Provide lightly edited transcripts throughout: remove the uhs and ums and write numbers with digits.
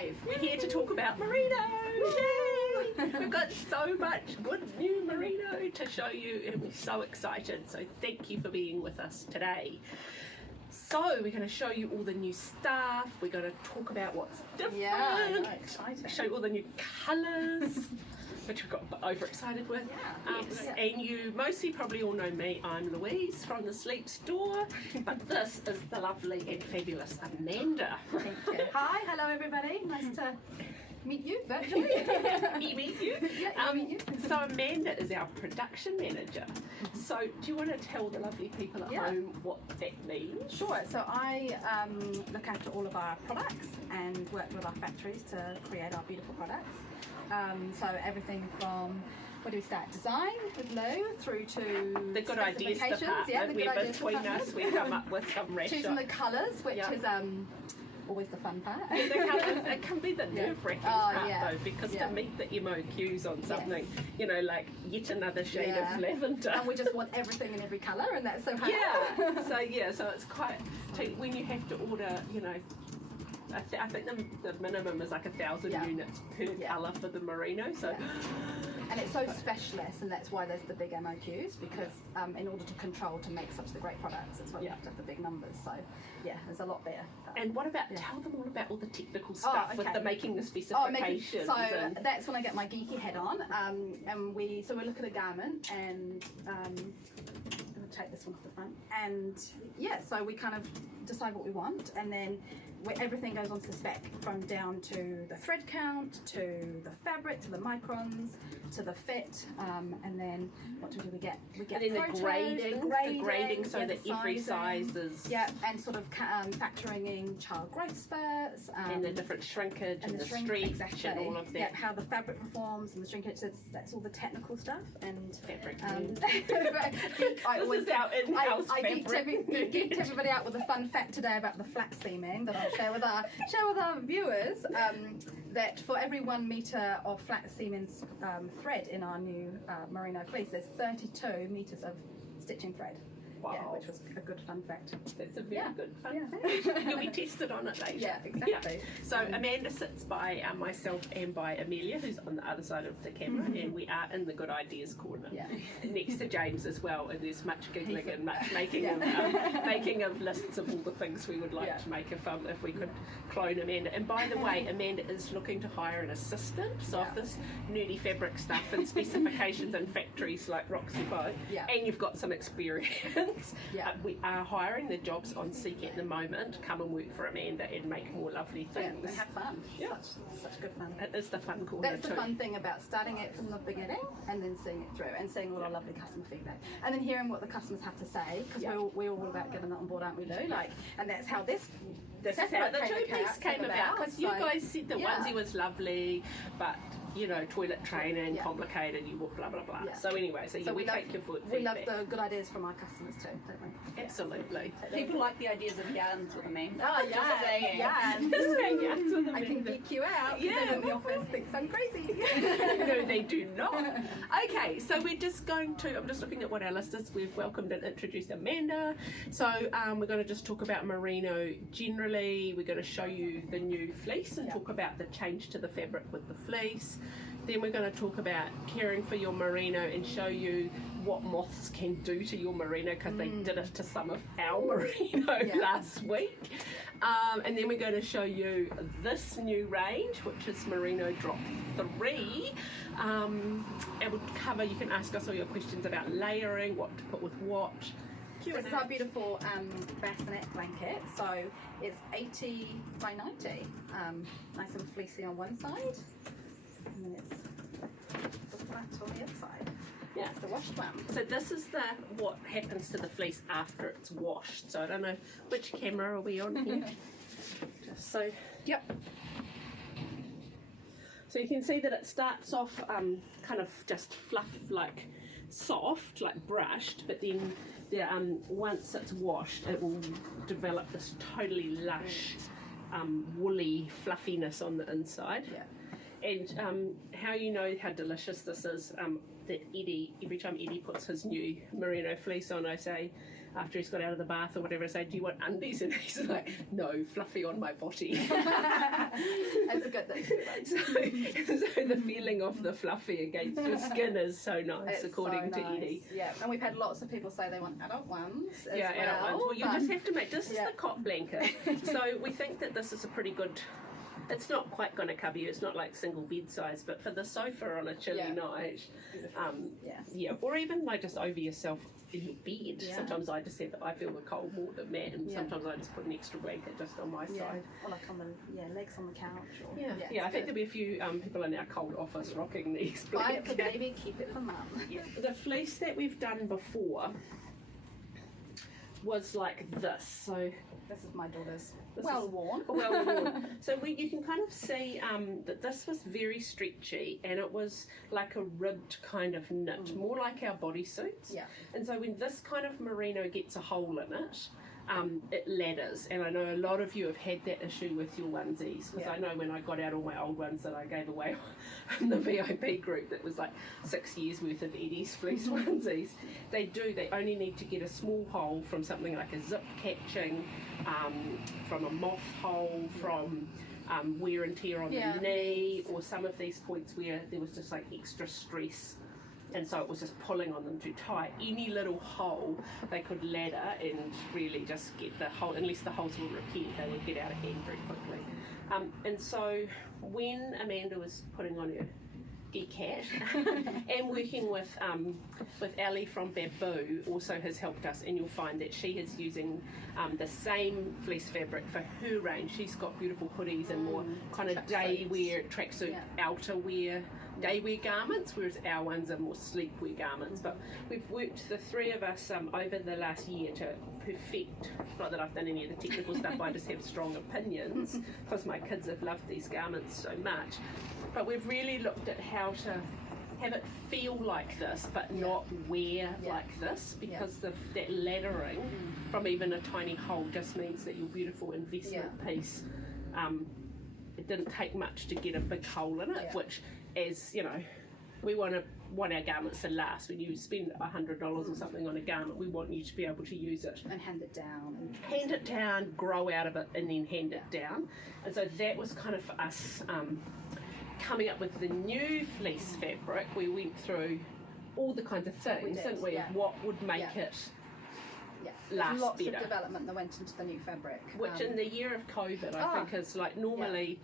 live. We're here to talk about merino. Yay! We've got so much good new merino to show you and we're so excited. So thank you for being with us today. So we're going to show you all the new stuff. We're going to talk about what's different. Yeah, exciting. Show you all the new colours, which we've got overexcited with. Yes. And you mostly probably all know me. I'm Louise from the Sleep Store, but this is the lovely and fabulous Amanda. Thank you. Hi, hello everybody. Nice to meet you virtually. meet you. Yeah, meet you. So Amanda is our production manager. So do you want to tell the lovely people at home what that means? Sure. So I look after all of our products and work with our factories to create our beautiful products. So everything from where do we start? Design with Lou through to the good ideas department. Yeah, the good Where ideas between us we come up with some rash. Choosing the colours, which is always the fun part. Yeah, the colours, it can be the nerve-wracking part though, because to meet the MOQs on something, you know, like yet another shade of lavender. And we just want everything in every colour, and that's so hard. So it's quite, when you have to order, you know, I think the minimum is like 1,000 units per colour for the merino. So, and it's so specialist, and that's why there's the big MOQs, because in order to control to make such the great products, it's why you have to have the big numbers. So there's a lot there. And what about tell them all about all the technical stuff with the making the specifications? That's when I get my geeky head on, and we look at a garment and. Take this one off the front, and so we kind of decide what we want, and then everything goes onto the spec, from down to the thread count, to the fabric, to the microns, to the fit, and then what do we get? We get and then photos, the grading so that every size is and sort of factoring in child growth spurts and the different shrinkage and the stretch and all of that. Yeah, how the fabric performs and the shrinkage. That's all the technical stuff and fabric. I geeked everybody out with a fun fact today about the flat seaming that I'll share with our viewers. That for every 1 metre of flat seaming thread in our new merino fleece, there's 32 metres of stitching thread. Wow. Yeah, which was a good fun fact. That's a very good fun fact. You'll be tested on it later. Yeah, exactly. Yeah. So Amanda sits by myself and by Amelia, who's on the other side of the camera, and we are in the Good Ideas corner next to James as well. And there's much giggling and much making of lists of all the things we would like to make if we could clone Amanda. And by the way, Amanda is looking to hire an assistant. So if this nerdy fabric stuff and specifications and factories like Roxy Bow, and you've got some experience. We are hiring the jobs on Seek at the moment. Come and work for Amanda and make more lovely things. And have fun. Yeah. Such good fun. It is the fun corner. That's the fun thing about starting it from the beginning and then seeing it through and seeing all our lovely customer feedback and then hearing what the customers have to say, because we're all about getting that on board, aren't we, Lou? And that's how this is how the two-piece came about, because you guys said the onesie was lovely, but you know, toilet training, complicated, you walk, blah, blah, blah. So anyway, we take your foot. We love the good ideas from our customers too, don't we? Absolutely. People like the ideas of yarns with me. Oh, yeah. Yarns. I can geek you out because everyone in the office thinks I'm crazy. No, they do not. Okay, so we're just going to, I'm just looking at what our list is. We've welcomed and introduced Amanda. So we're going to just talk about merino generally. We're going to show you the new fleece and talk about the change to the fabric with the fleece. Then we're going to talk about caring for your merino and show you what moths can do to your merino, because they did it to some of our merino last week. And then we're going to show you this new range, which is Merino Drop 3. And we'll cover, you can ask us all your questions about layering, what to put with what. This is our beautiful Bassinet blanket. So it's 80 by 90. Nice and fleecy on one side. And then it's the flat on the other side. Yeah, it's the washed one. So this is what happens to the fleece after it's washed. So I don't know which camera are we on here. Just so so you can see that it starts off kind of just fluff, like soft, like brushed, but then once it's washed, it will develop this totally lush, woolly fluffiness on the inside. And how you know how delicious this is, that Eddie, every time Eddie puts his new merino fleece on, I say, after he's got out of the bath or whatever, I say, do you want undies? And he's like, no, fluffy on my body. That's good. so the feeling of the fluffy against your skin is so nice, It's according so to Edie. Yeah, and we've had lots of people say they want adult ones as Yeah, well. adult ones. Well, you just have to make, this is Yeah. the cot blanket. So we think that this is a pretty good, it's not quite going to cover you, it's not like single bed size, but for the sofa on a chilly Yeah. night, Yeah. yeah, or even like just over yourself in your bed. Yeah. Sometimes I just have, I feel the cold more than Matt, and Yeah. sometimes I just put an extra blanket just on my Yeah, side. or like on the legs on the couch. Or, Yeah, it's I think good. there'll be a few people in our cold office rocking these Buy it for blankets. baby, keep it for mum. Yeah. The fleece that we've done before was like this. So This is my daughter's. This Well is- worn. well worn. So you can kind of see that this was very stretchy, and it was like a ribbed kind of knit, more like our bodysuits. Yeah. And so when this kind of merino gets a hole in it, it ladders. And I know a lot of you have had that issue with your onesies, because Yeah. I know when I got out all my old ones that I gave away in the VIP group, that was like 6 years worth of Eddie's fleece onesies. They only need to get a small hole from something like a zip catching, from a moth hole, from wear and tear on Yeah. the knee, or some of these points where there was just like extra stress, and so it was just pulling on them too tight. Any little hole they could ladder and really just get the hole, unless the holes were repaired, they would get out of hand very quickly. And so when Amanda was putting on her geek hat and working with Ali from Bamboo also has helped us, and you'll find that she is using the same fleece fabric for her range. She's got beautiful hoodies and more kind of day wear, tracksuit, outerwear, day wear garments, whereas our ones are more sleepwear garments. But we've worked, the three of us, over the last year to perfect, not that I've done any of the technical stuff, I just have strong opinions because my kids have loved these garments so much. But we've really looked at how to have it feel like this, but not wear like this, because that laddering from even a tiny hole just means that your beautiful investment piece, it didn't take much to get a big hole in it, which, as you know, we want our garments to last. When you spend $100 or something on a garment, we want you to be able to use it. And hand it down. Hand it down, grow out of it, and then hand it down. And so that was kind of for us coming up with the new fleece fabric. We went through all the kinds of things, didn't we? Of what would make it last lots better. of development that went into the new fabric. Which in the year of COVID, I think is like normally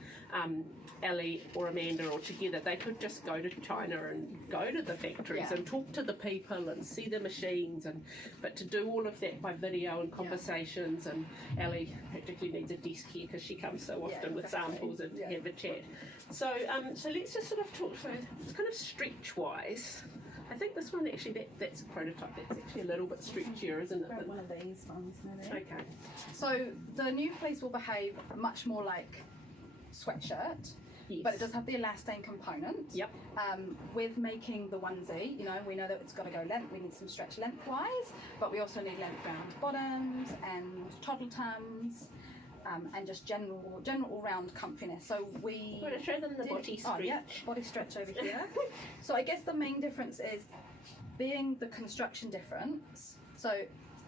Ellie or Amanda or together, they could just go to China and go to the factories and talk to the people and see the machines, but to do all of that by video and conversations, and Ellie practically needs a desk here because she comes so often with samples and have a chat. So so let's just sort of talk, so it's kind of stretch wise. I think this one actually, that's a prototype, that's actually a little bit stretchier, isn't it? One of these ones, maybe. Okay. So the new fleece will behave much more like sweatshirt, but it does have the elastane component. Yep. With making the onesie, you know, we know that it's got to go length. We need some stretch lengthwise, but we also need length round bottoms and toddle tums. And just general all-round comfiness. So we want to show them the body stretch. Oh yeah, body stretch over here. So I guess the main difference is being the construction difference. So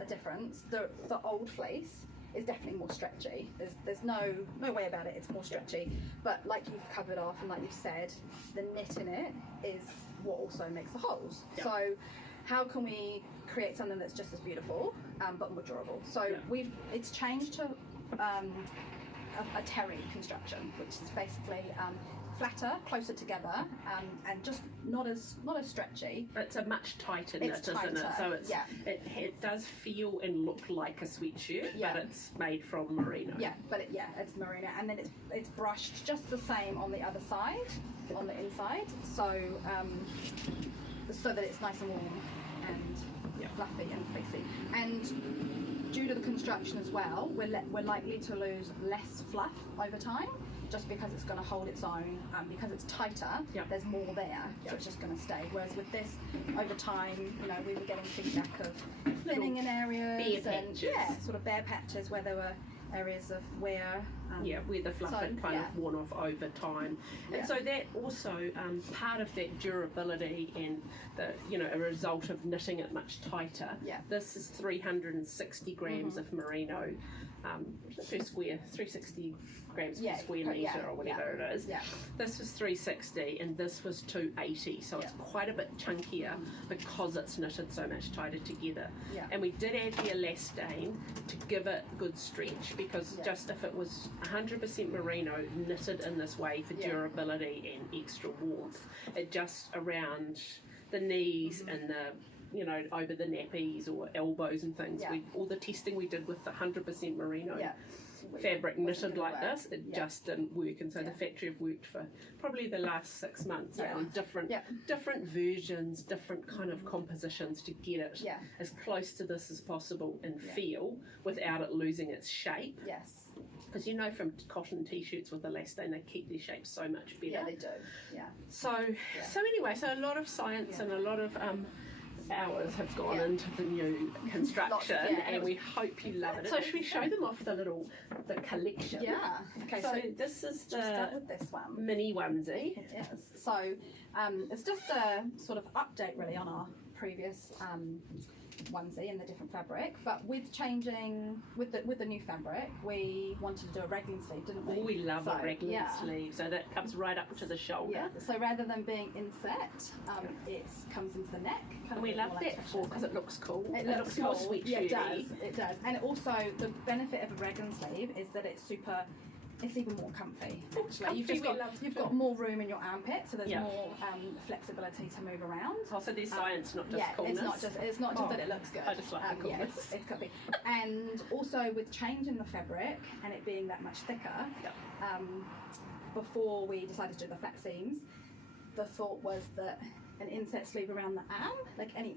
a difference. The old fleece is definitely more stretchy. There's no way about it. It's more stretchy. But like you've covered off and like you've said, the knit in it is what also makes the holes. Yeah. So how can we create something that's just as beautiful but more durable? So it's changed to a terry construction, which is basically flatter, closer together, and just not as stretchy. It's a much tighter knit, It's isn't it? tighter, So it's, yeah. it does feel and look like a sweatshirt, Yeah. but it's made from merino. Yeah, but it's merino, and then it's brushed just the same on the other side, on the inside, so that it's nice and warm and fluffy and fleecy. And due to the construction as well, we're likely to lose less fluff over time, just because it's going to hold its own. Because it's tighter, there's more there, so it's just going to stay. Whereas with this, over time, you know, we were getting feedback of thinning in areas bare and patches. sort of bare patches where there were areas of wear. Where the fluff had kind of worn off over time, and so that also part of that durability and a result of knitting it much tighter. Yeah. This is 360 grams of merino. per square, 360 grams Yeah, per square per- metre yeah, or whatever it is. Yeah. This was 360 and this was 280, so it's quite a bit chunkier because it's knitted so much tighter together. Yeah. And we did add the elastane to give it good stretch, because just if it was 100% merino knitted in this way for durability and extra warmth, it just around the knees and the over the nappies or elbows and things. All the testing we did with the 100% merino fabric knitted like this, it just didn't work. And so the factory have worked for probably the last 6 months on different versions, different kind of compositions to get it as close to this as possible and feel without it losing its shape. Yes. Because from cotton t-shirts with elastane, they keep their shape so much better. Yeah, they do. Yeah. So anyway, so a lot of science and a lot of hours have gone into the new construction, and we hope you love it. So should we show them off the collection? Yeah. Okay. So this is the start with this one. mini onesie. It is. So it's just a sort of update really on our previous onesie and the different fabric, but with changing with the new fabric, we wanted to do a raglan sleeve, didn't we? Oh, we love a raglan sleeve, so that comes right up to the shoulder. Yeah. So rather than being inset, it comes into the neck. And we love that because it looks cool. It looks more cool. sweatshirty. Yeah, it does. It does. And also the benefit of a raglan sleeve is that it's even more comfy. Actually, you've got more room in your armpit, so there's more flexibility to move around. Also, there's science, not just coolness. It's not just that it looks good. I just like the coolness. It's comfy. And also with changing the fabric and it being that much thicker, before we decided to do the flat seams, the thought was that an inset sleeve around the arm, like any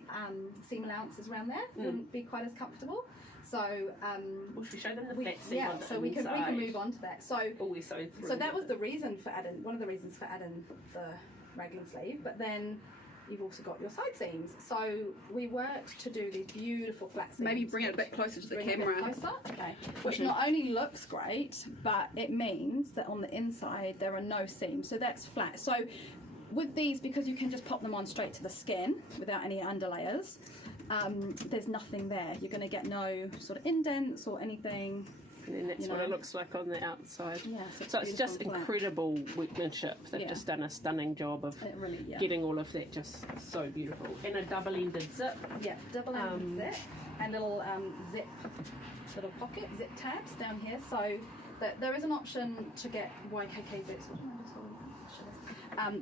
seam allowances around there, wouldn't be quite as comfortable. So should we show them the flat seam on the so we can move on to that. So we sewed through. So that was the reason for one of the reasons for adding the raglan sleeve. But then you've also got your side seams. So we worked to do these beautiful flat seams. Maybe bring it a bit closer to the camera. Okay. Which not only looks great, but it means that on the inside there are no seams. So that's flat. So with these, because you can just pop them on straight to the skin without any underlayers, there's nothing there. You're going to get no sort of indents or anything. And then that's what it looks like on the outside. Yeah, so it's just incredible workmanship. They've just done a stunning job of getting all of that just so beautiful. And a double-ended zip. Yeah, double-ended zip and little little pocket zip tabs down here. So there is an option to get YKK zips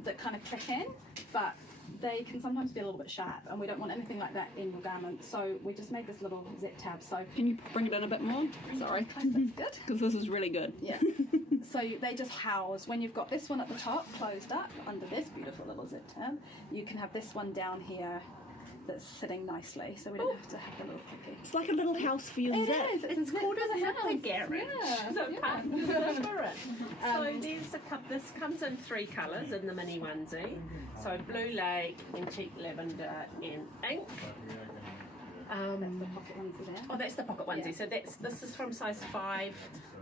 that kind of click in, but they can sometimes be a little bit sharp, and we don't want anything like that in your garment. So we just made this little zip tab. So can you bring it in a bit more? Sorry, that's good. Because this is really good. Yeah. So they just house, when you've got this one at the top closed up under this beautiful little zip tab, you can have this one down here that's sitting nicely, so we don't have to have the little pocket. It's like a little house for your zip. It is. It's called a zipper garage. So there's a cup. This comes in 3 colours in the mini onesie. So blue lake, antique lavender, and ink. That's the pocket onesie there. Oh, that's the pocket onesie. So this is from size 5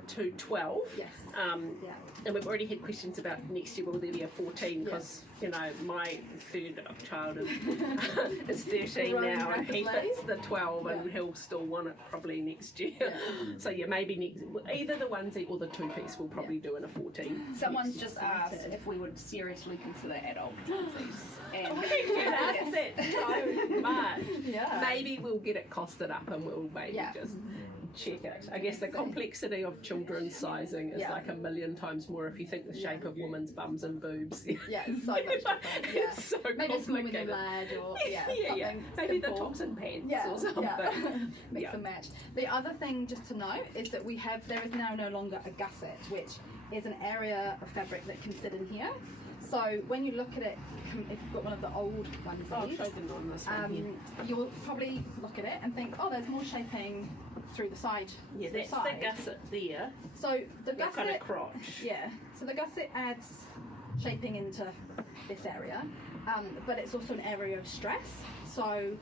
to 12. Yes. And we've already had questions about next year will there be a 14, because my third child is 13 now, and he fits the 12 and he'll still want it probably next year. So maybe either the onesie or the 2-piece we'll probably do in a 14. Someone's just asked if we would seriously consider adult onesies. And we get asked that so much. Yeah. Maybe we'll get it costed up and we'll maybe just check it. I guess the complexity of children's sizing is like a million times more if you think the shape of women's bums and boobs. Yeah, it's so much different. It's so maybe a small complicated. lad or Maybe the tops and pants or something. Mix and match. The other thing just to note is that there is now no longer a gusset, which is an area of fabric that can sit in here. So when you look at it, if you've got one of the old onesies, I'll show them on this one. You'll probably look at it and think, oh, there's more shaping through the side. Yeah, that's the gusset there. So the gusset kind of crotch. Yeah. So the gusset adds shaping into this area, but it's also an area of stress. So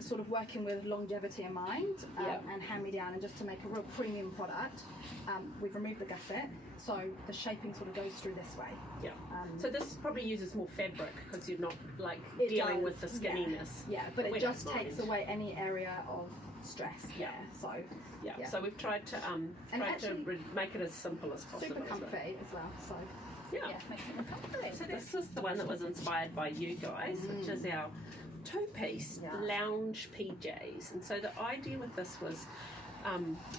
sort of working with longevity in mind and hand-me-down, and just to make a real premium product, we've removed the gusset, so the shaping sort of goes through this way. Yeah. So this probably uses more fabric because you're not dealing with the skinniness. Yeah, but it just takes away any area of stress. Yeah. So Yeah. So we've tried to make it as simple as possible. super comfy as well. So Yeah. makes it more comfy. So this is the one that was inspired by you guys, which is our two-piece lounge PJs. And so the idea with this was,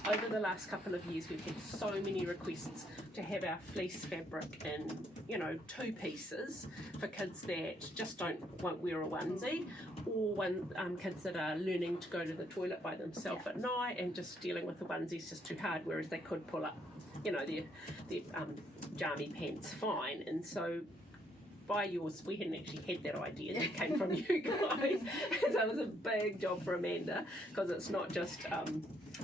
over the last couple of years, we've had so many requests to have our fleece fabric in, you know, two pieces for kids that just won't wear a onesie, or kids that are learning to go to the toilet by themselves at night and just dealing with the onesies just too hard, whereas they could pull up, you know, their jammy pants fine. And so by yours, we hadn't actually had that idea. That came from you guys. So it was a big job for Amanda, because it's not just,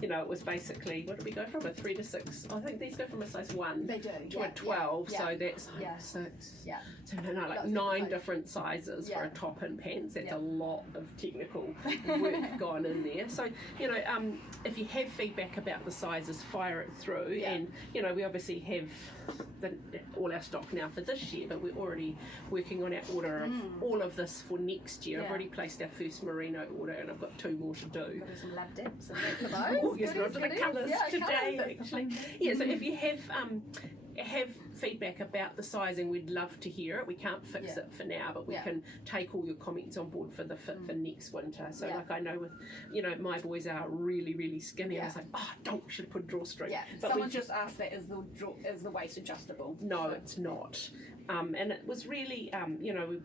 you know, it was basically, what did we go from? A 3 to 6. I think these go from a size 1 to a 12. So that's 6. Yeah. So no, like 9 different sizes for a top and pants. That's a lot of technical work gone in there. So, you know, if you have feedback about the sizes, fire it through. And, you know, we obviously have all our stock now for this year, but we're already working on our order of all of this for next year. I've already placed our first merino order, and I've got 2 more to do. Got to do some lab dips and for those. Oh, yes, we're onto the colours today, actually. Yeah, so if you have feedback about the sizing, we'd love to hear it. We can't fix it for now, but we can take all your comments on board for the fit for next winter. So like, I know with, you know, my boys are really, really skinny. I was like, we should put drawstring. But someone just asked that, is the waist adjustable? No, it's not. And it was really, you know,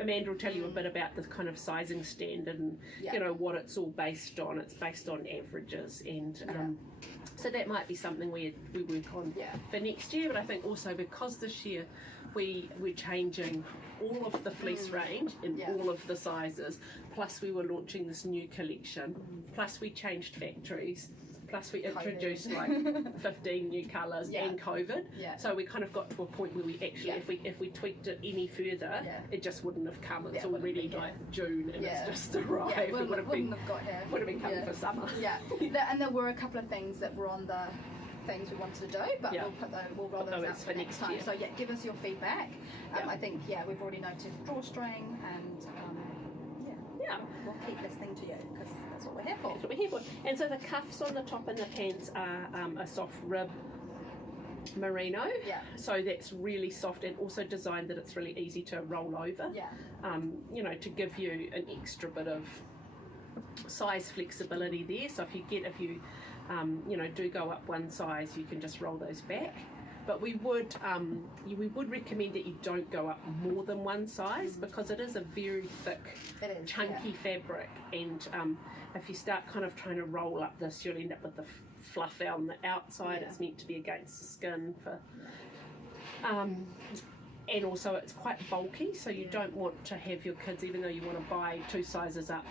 Amanda will tell you a bit about the kind of sizing standard and you know what it's all based on. It's based on averages, and so that might be something we work on for next year. But I think also because this year we're changing all of the fleece range in all of the sizes, plus we were launching this new collection, plus we changed factories, plus we introduced like 15 new colours and COVID. So we kind of got to a point where we actually, if we tweaked it any further, it just wouldn't have come. It's already like June and it's just arrived. It would have been coming for summer. And there were a couple of things that were on the things we wanted to do, but we'll roll those out for next time. Year. So give us your feedback. I think we've already noted drawstring, and we'll keep listening to you, because that's what we're here for. That's what we're here for. And so the cuffs on the top and the pants are a soft rib merino. So that's really soft, and also designed that it's really easy to roll over. You know, to give you an extra bit of size flexibility there. So if you you know, do go up one size, you can just roll those back. But we would recommend that you don't go up more than one size, because it is a very thick, chunky fabric, and if you start kind of trying to roll up this, you'll end up with the fluff out on the outside. It's meant to be against the skin for, and also it's quite bulky, so you don't want to have your kids, even though you want to buy 2 sizes up,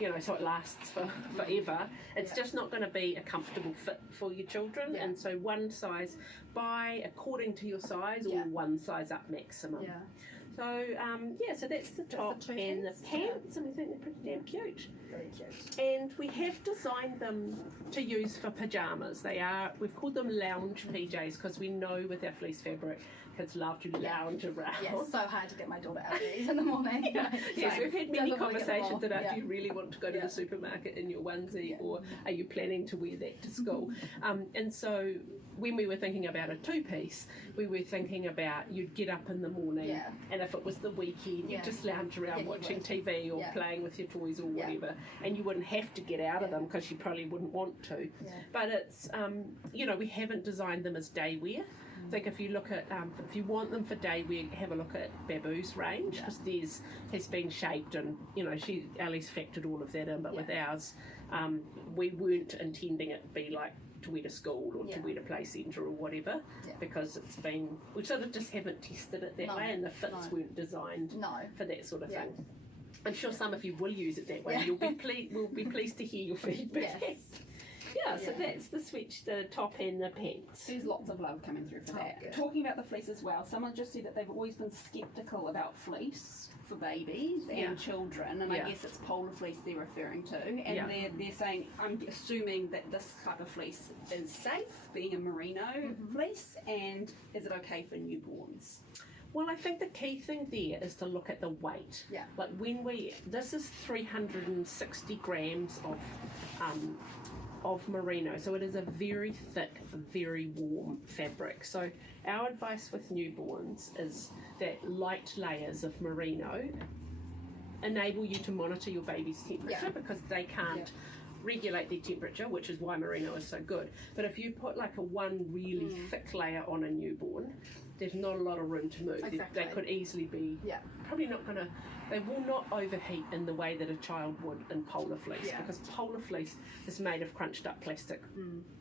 you know, so it lasts for forever. It's just not going to be a comfortable fit for your children. And so one size, buy according to your size, or one size up maximum. So so that's the top and the pants, and we think they're pretty damn cute. Very cute. And we have designed them to use for pyjamas. We've called them Lounge Pjs, because we know with our fleece fabric, kids love to lounge around. It's so hard to get my daughter out of these in the morning. Yes, we've had many conversations about, do you really want to go to the supermarket in your onesie, or are you planning to wear that to school? And so when we were thinking about a 2-piece, we were thinking about, you'd get up in the morning, and if it was the weekend, you'd just lounge around watching TV or playing with your toys or whatever, and you wouldn't have to get out of them, because you probably wouldn't want to. But it's, you know, we haven't designed them as day wear. I think if you look at, if you want them for day wear, have a look at Babu's range, because theirs has been shaped, and, you know, Ali's factored all of that in, but with ours, we weren't intending it to be like to wear to school or to wear to play centre or whatever, because we sort of just haven't tested it that way, and the fits weren't designed for that sort of thing. I'm sure some of you will use it that way. We'll be pleased to hear your feedback. So that's the switch, the top and the pants. There's lots of love coming through for that. Talking about the fleece as well, someone just said that they've always been sceptical about fleece for babies and children, and I guess it's polar fleece they're referring to, and they're saying, I'm assuming that this type of fleece is safe, being a merino fleece, and is it okay for newborns? Well, I think the key thing there is to look at the weight. Yeah. Like this is 360 grams of merino, so it is a very thick, very warm fabric. So our advice with newborns is that light layers of merino enable you to monitor your baby's temperature because they can't regulate their temperature, which is why merino is so good. But if you put like a one really thick layer on a newborn, there's not a lot of room to move. Exactly. They could easily be probably not going to, they will not overheat in the way that a child would in polar fleece because polar fleece is made of crunched up plastic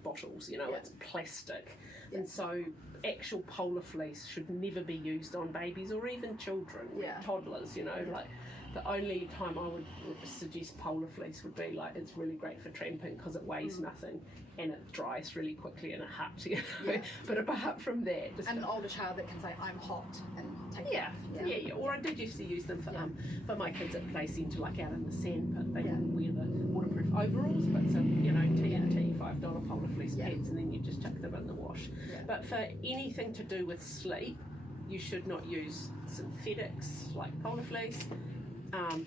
bottles, you know, it's plastic. And so actual polar fleece should never be used on babies or even children, toddlers, you know, like the only time I would suggest polar fleece would be like it's really great for tramping because it weighs nothing and it dries really quickly in a hut, you know. But apart from that, just and an older child that can say I'm hot and take it off. Or I did used to use them for my kids at play centre, like out in the sand pit. They didn't wear the waterproof overalls, but some, you know, TNT $5 polar fleece pants, and then you just chuck them in the wash. But for anything to do with sleep, you should not use synthetics like polar fleece.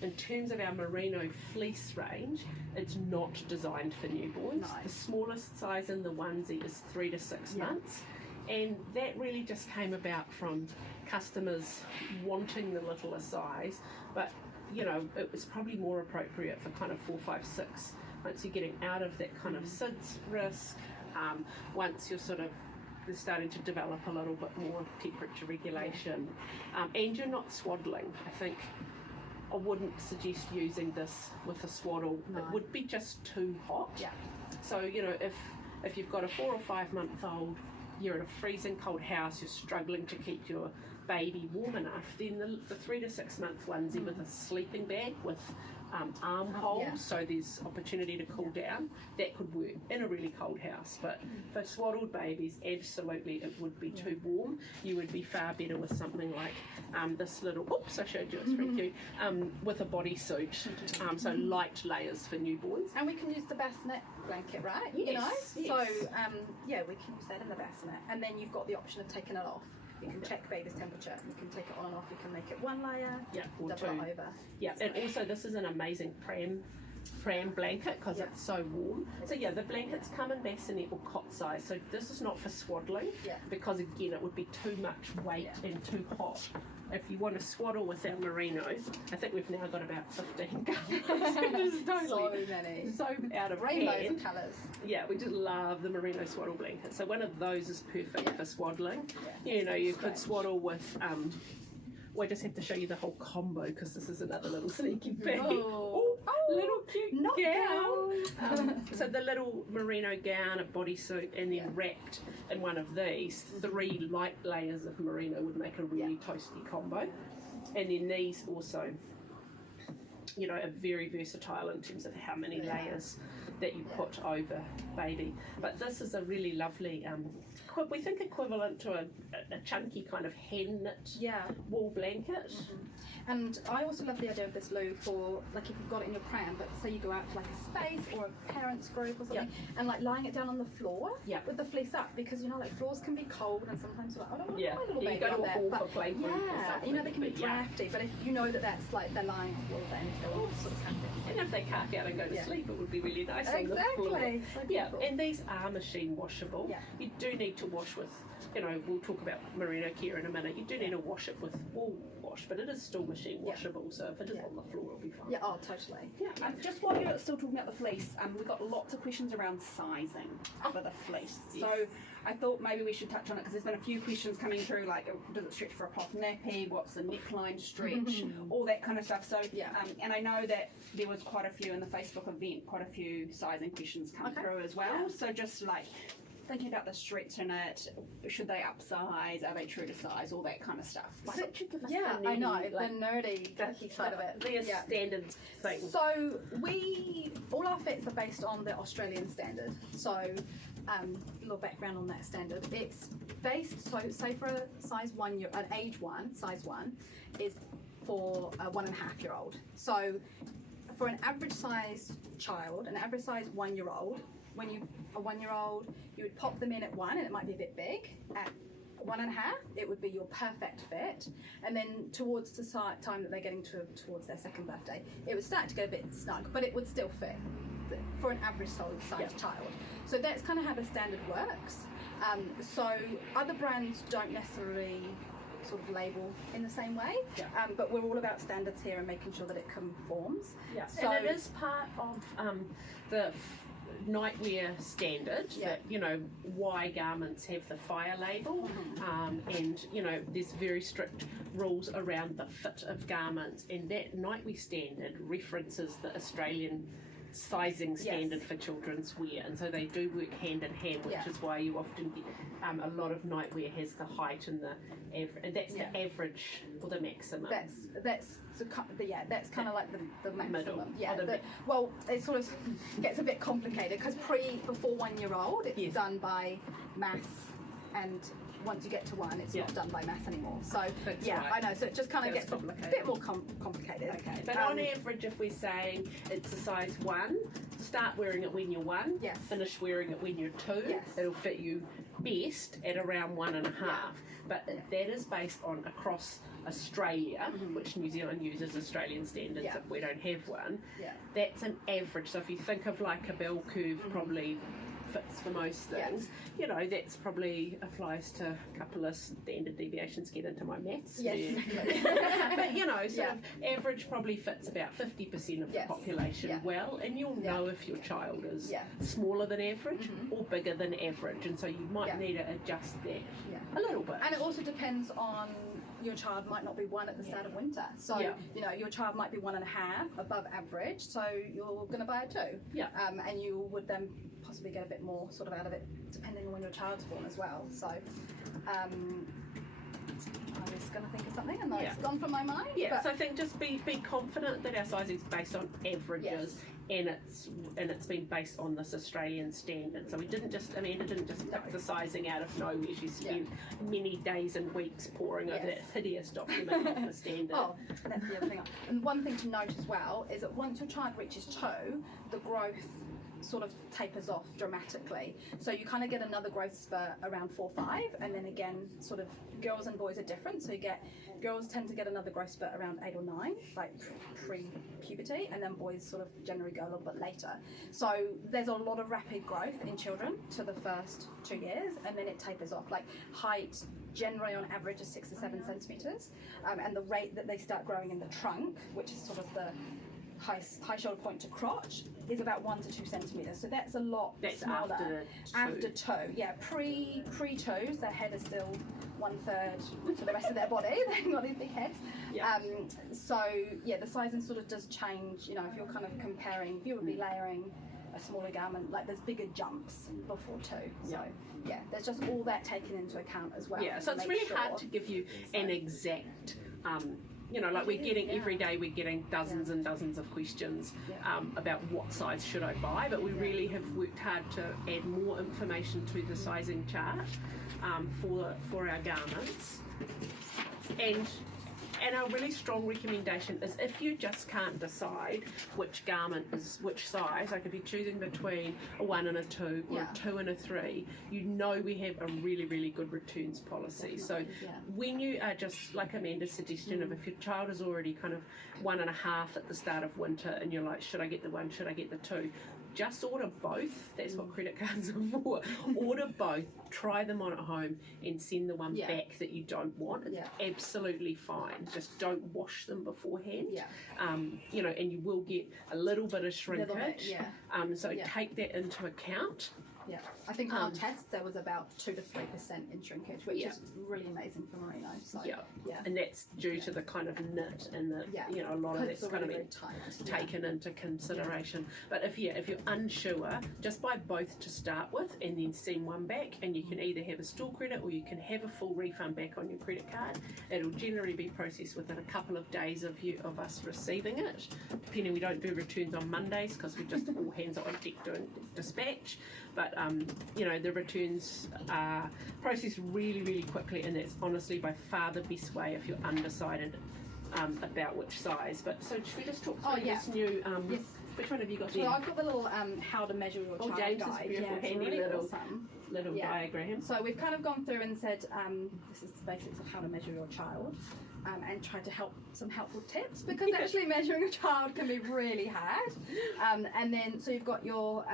In terms of our merino fleece range, it's not designed for newborns. No. The smallest size in the onesie is 3 to 6 months, and that really just came about from customers wanting the littler size, but you know, it was probably more appropriate for kind of 4, 5, 6 once you're getting out of that kind of SIDS risk, once you're sort of starting to develop a little bit more temperature regulation, and you're not swaddling. I think I wouldn't suggest using this with a swaddle. No. It would be just too hot. So, you know, if you've got a 4 or 5 month old, you're in a freezing cold house, you're struggling to keep your baby warm enough, then the 3 to 6 month onesie with a sleeping bag with armholes, so there's opportunity to cool down, that could work in a really cold house. But for swaddled babies, absolutely it would be too warm. You would be far better with something like this little, oops, I showed you, it's very cute, with a bodysuit, so light layers for newborns. And we can use the Bassinet Blanket, right? Yes, You know? yes. So, we can use that in the Bassinet. And then you've got the option of taking it off. You can check baby's temperature. You can take it on and off. You can make it one layer, or double two. it over. And also this is an amazing pram blanket because it's so warm. So the blankets come in bassinet or cot size. So this is not for swaddling because again it would be too much weight and too hot. If you want to swaddle with our merino, I think we've now got about 15 colours. So many. So out of Rainbows hand. of colours. Yeah, we just love the merino swaddle blanket. So one of those is perfect for swaddling. You know, you could swaddle with, we just have to show you the whole combo because this is another little sneaky bag. Little cute gown. So the little merino gown, a bodysuit, and then wrapped in one of these 3 light layers of merino would make a really toasty combo. And then these also, you know, are very versatile in terms of how many layers that you put over baby. But this is a really lovely, we think equivalent to a chunky kind of hand knit wool blanket. And I also love the idea of this, Lou, for like if you've got it in your pram, but say you go out to like a space or a parents group or something, and like lying it down on the floor with the fleece up, because you know like floors can be cold and sometimes you're like, I don't want my little baby on there. But you know they can be drafty, but if you know that that's like they're lying on the floor, then they'll sort of kind of. And if they can't get out and go to sleep, it would be really nice on the floor. So and these are machine washable. You do need to wash with, you know, we'll talk about merino care in a minute. You do need to wash it with wool wash, but it is still machine washable, so if it is on the floor, it'll be fine. Yeah, oh, totally. Just while you're still talking about the fleece, we've got lots of questions around sizing for the fleece. So I thought maybe we should touch on it because there's been a few questions coming through, like does it stretch for a cloth nappy, what's the neckline stretch, all that kind of stuff. So and I know that there was quite a few in the Facebook event, quite a few sizing questions come through as well. So just like thinking about the stretch in it, should they upsize, are they true to size, all that kind of stuff. I know, the nerdy side of it. The standard thing. So all our fits are based on the Australian standard. So a little background on that standard. It's based, so say for a size 1 year, an age 1, size 1 is for a 1.5-year-old. So for an average sized child, an average sized 1-year-old, when you a 1-year-old, you would pop them in at 1 and it might be a bit big. At 1.5, it would be your perfect fit, and then towards the time that they're getting towards their second birthday, it would start to get a bit snug, but it would still fit for an average sized child. So that's kind of how the standard works. So other brands don't necessarily sort of label in the same way, but we're all about standards here and making sure that it conforms. So and it is part of the nightwear standard that, you know, why garments have the fire label, and, you know, there's very strict rules around the fit of garments, and that nightwear standard references the Australian sizing standard for children's wear, and so they do work hand in hand, which is why you often get a lot of nightwear has the height and the average, and that's the average or the maximum. That's kind of like the maximum. Middle. Well, it sort of gets a bit complicated because before 1 year old, it's done by mass, and once you get to 1, it's not done by mass anymore. So I know. So it just kind of gets a bit more complicated. Okay, but on average, if we're saying it's a size 1, start wearing it when you're 1. Finish wearing it when you're 2. It'll fit you best at around 1.5. But that is based on across Australia, which New Zealand uses Australian standards if we don't have one. That's an average. So if you think of like a bell curve, probably fits for most things. You know, that's probably applies to a couple of standard deviations. Get into my maths. But you know, sort of average probably fits about 50% of the population well, and you'll know if your child is smaller than average or bigger than average, and so you might need to adjust that a little bit. And it also depends on your child might not be 1 at the start of winter, so you know your child might be 1.5 above average, so you're going to buy a 2, and you would then possibly get a bit more sort of out of it depending on when your child's born as well. So I was going to think of something and it's gone from my mind. So I think just be confident that our sizing is based on averages, and it's been based on this Australian standard. So Amanda didn't just pick the sizing out of nowhere. She spent many days and weeks poring over that hideous document of the standard. Oh, that's the other thing. And one thing to note as well is that once your child reaches 2, the growth sort of tapers off dramatically, so you kind of get another growth spurt around 4 or 5, and then again sort of girls and boys are different, so girls tend to get another growth spurt around 8 or 9, like pre-puberty, and then boys sort of generally go a little bit later. So there's a lot of rapid growth in children to the first 2 years, and then it tapers off. Like height generally on average is 6 to 7 centimeters, and the rate that they start growing in the trunk, which is sort of the high shoulder point to crotch, is about 1 to 2 centimeters. So that's a lot smaller. After 2, pre-2s, their head is still 1/3 to the rest of their body. They've got these big heads. So the sizing sort of does change. You know, if you're kind of comparing, if you would be layering a smaller garment, like there's bigger jumps before 2. So there's just all that taken into account as well. So it's really hard to give you an exact. You know, like every day we're getting dozens and dozens of questions about what size should I buy, but we really have worked hard to add more information to the sizing chart for our garments. And our really strong recommendation is if you just can't decide which garment is which size, like if you're choosing between a 1 and a 2 or a 2 and a 3, you know we have a really, really good returns policy. So when you are just like Amanda's suggestion of if your child is already kind of 1.5 at the start of winter and you're like, should I get the 1, should I get the 2? Just order both. That's what credit cards are for. Order both, try them on at home, and send the one back that you don't want. It's absolutely fine. Just don't wash them beforehand. You know, and you will get a little bit of shrinkage. So take that into account. I think on our test there was about 2 to 3% in shrinkage, which is really amazing for merino. So, and that's due to the kind of knit and the you know, a lot of that's kind of been taken into consideration. But if you're unsure, just buy both to start with, and then send one back, and you can either have a store credit or you can have a full refund back on your credit card. It'll generally be processed within a couple of days of us receiving it. Depending, we don't do returns on Mondays because we're just all hands on deck doing dispatch. But you know, the returns are processed really, really quickly, and that's honestly by far the best way if you're undecided about which size. But so should we just talk through this new Which one have you got So there? I've got the little how to measure your child James's guide. beautiful it's handy really little awesome. little diagram. So we've kind of gone through and said this is the basics of how to measure your child, and tried to help some helpful tips, because actually measuring a child can be really hard. And then so you've got your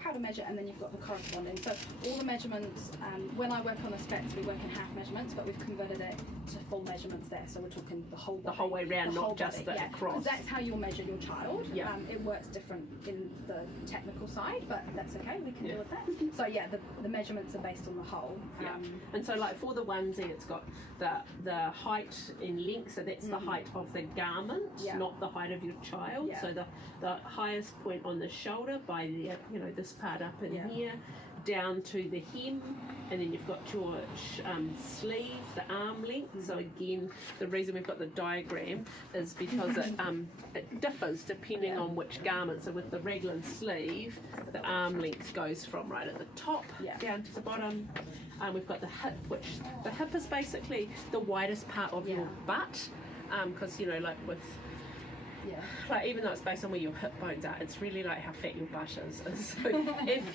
how to measure, and then you've got the corresponding. So all the measurements, when I work on the specs, we work in half measurements, but we've converted it to full measurements there. So we're talking the whole body, the whole way around, not just the across. 'Cause that's how you'll measure your child. Yeah. It works different in the technical side, but that's okay. We can deal with that. So yeah, the measurements are based on the whole. And so like for the onesie, it's got the height in length, so that's the height of the garment, not the height of your child. So the highest point on the shoulder by the, you know, this part up in here, down to the hem, and then you've got your sleeve, the arm length. So again, the reason we've got the diagram is because it differs depending on which garment. So with the raglan sleeve, the arm length goes from right at the top down to the bottom. We've got the hip, which the hip is basically the widest part of your butt, because you know, like with like, even though it's based on where your hip bones are, it's really like how fat your butt is. And so if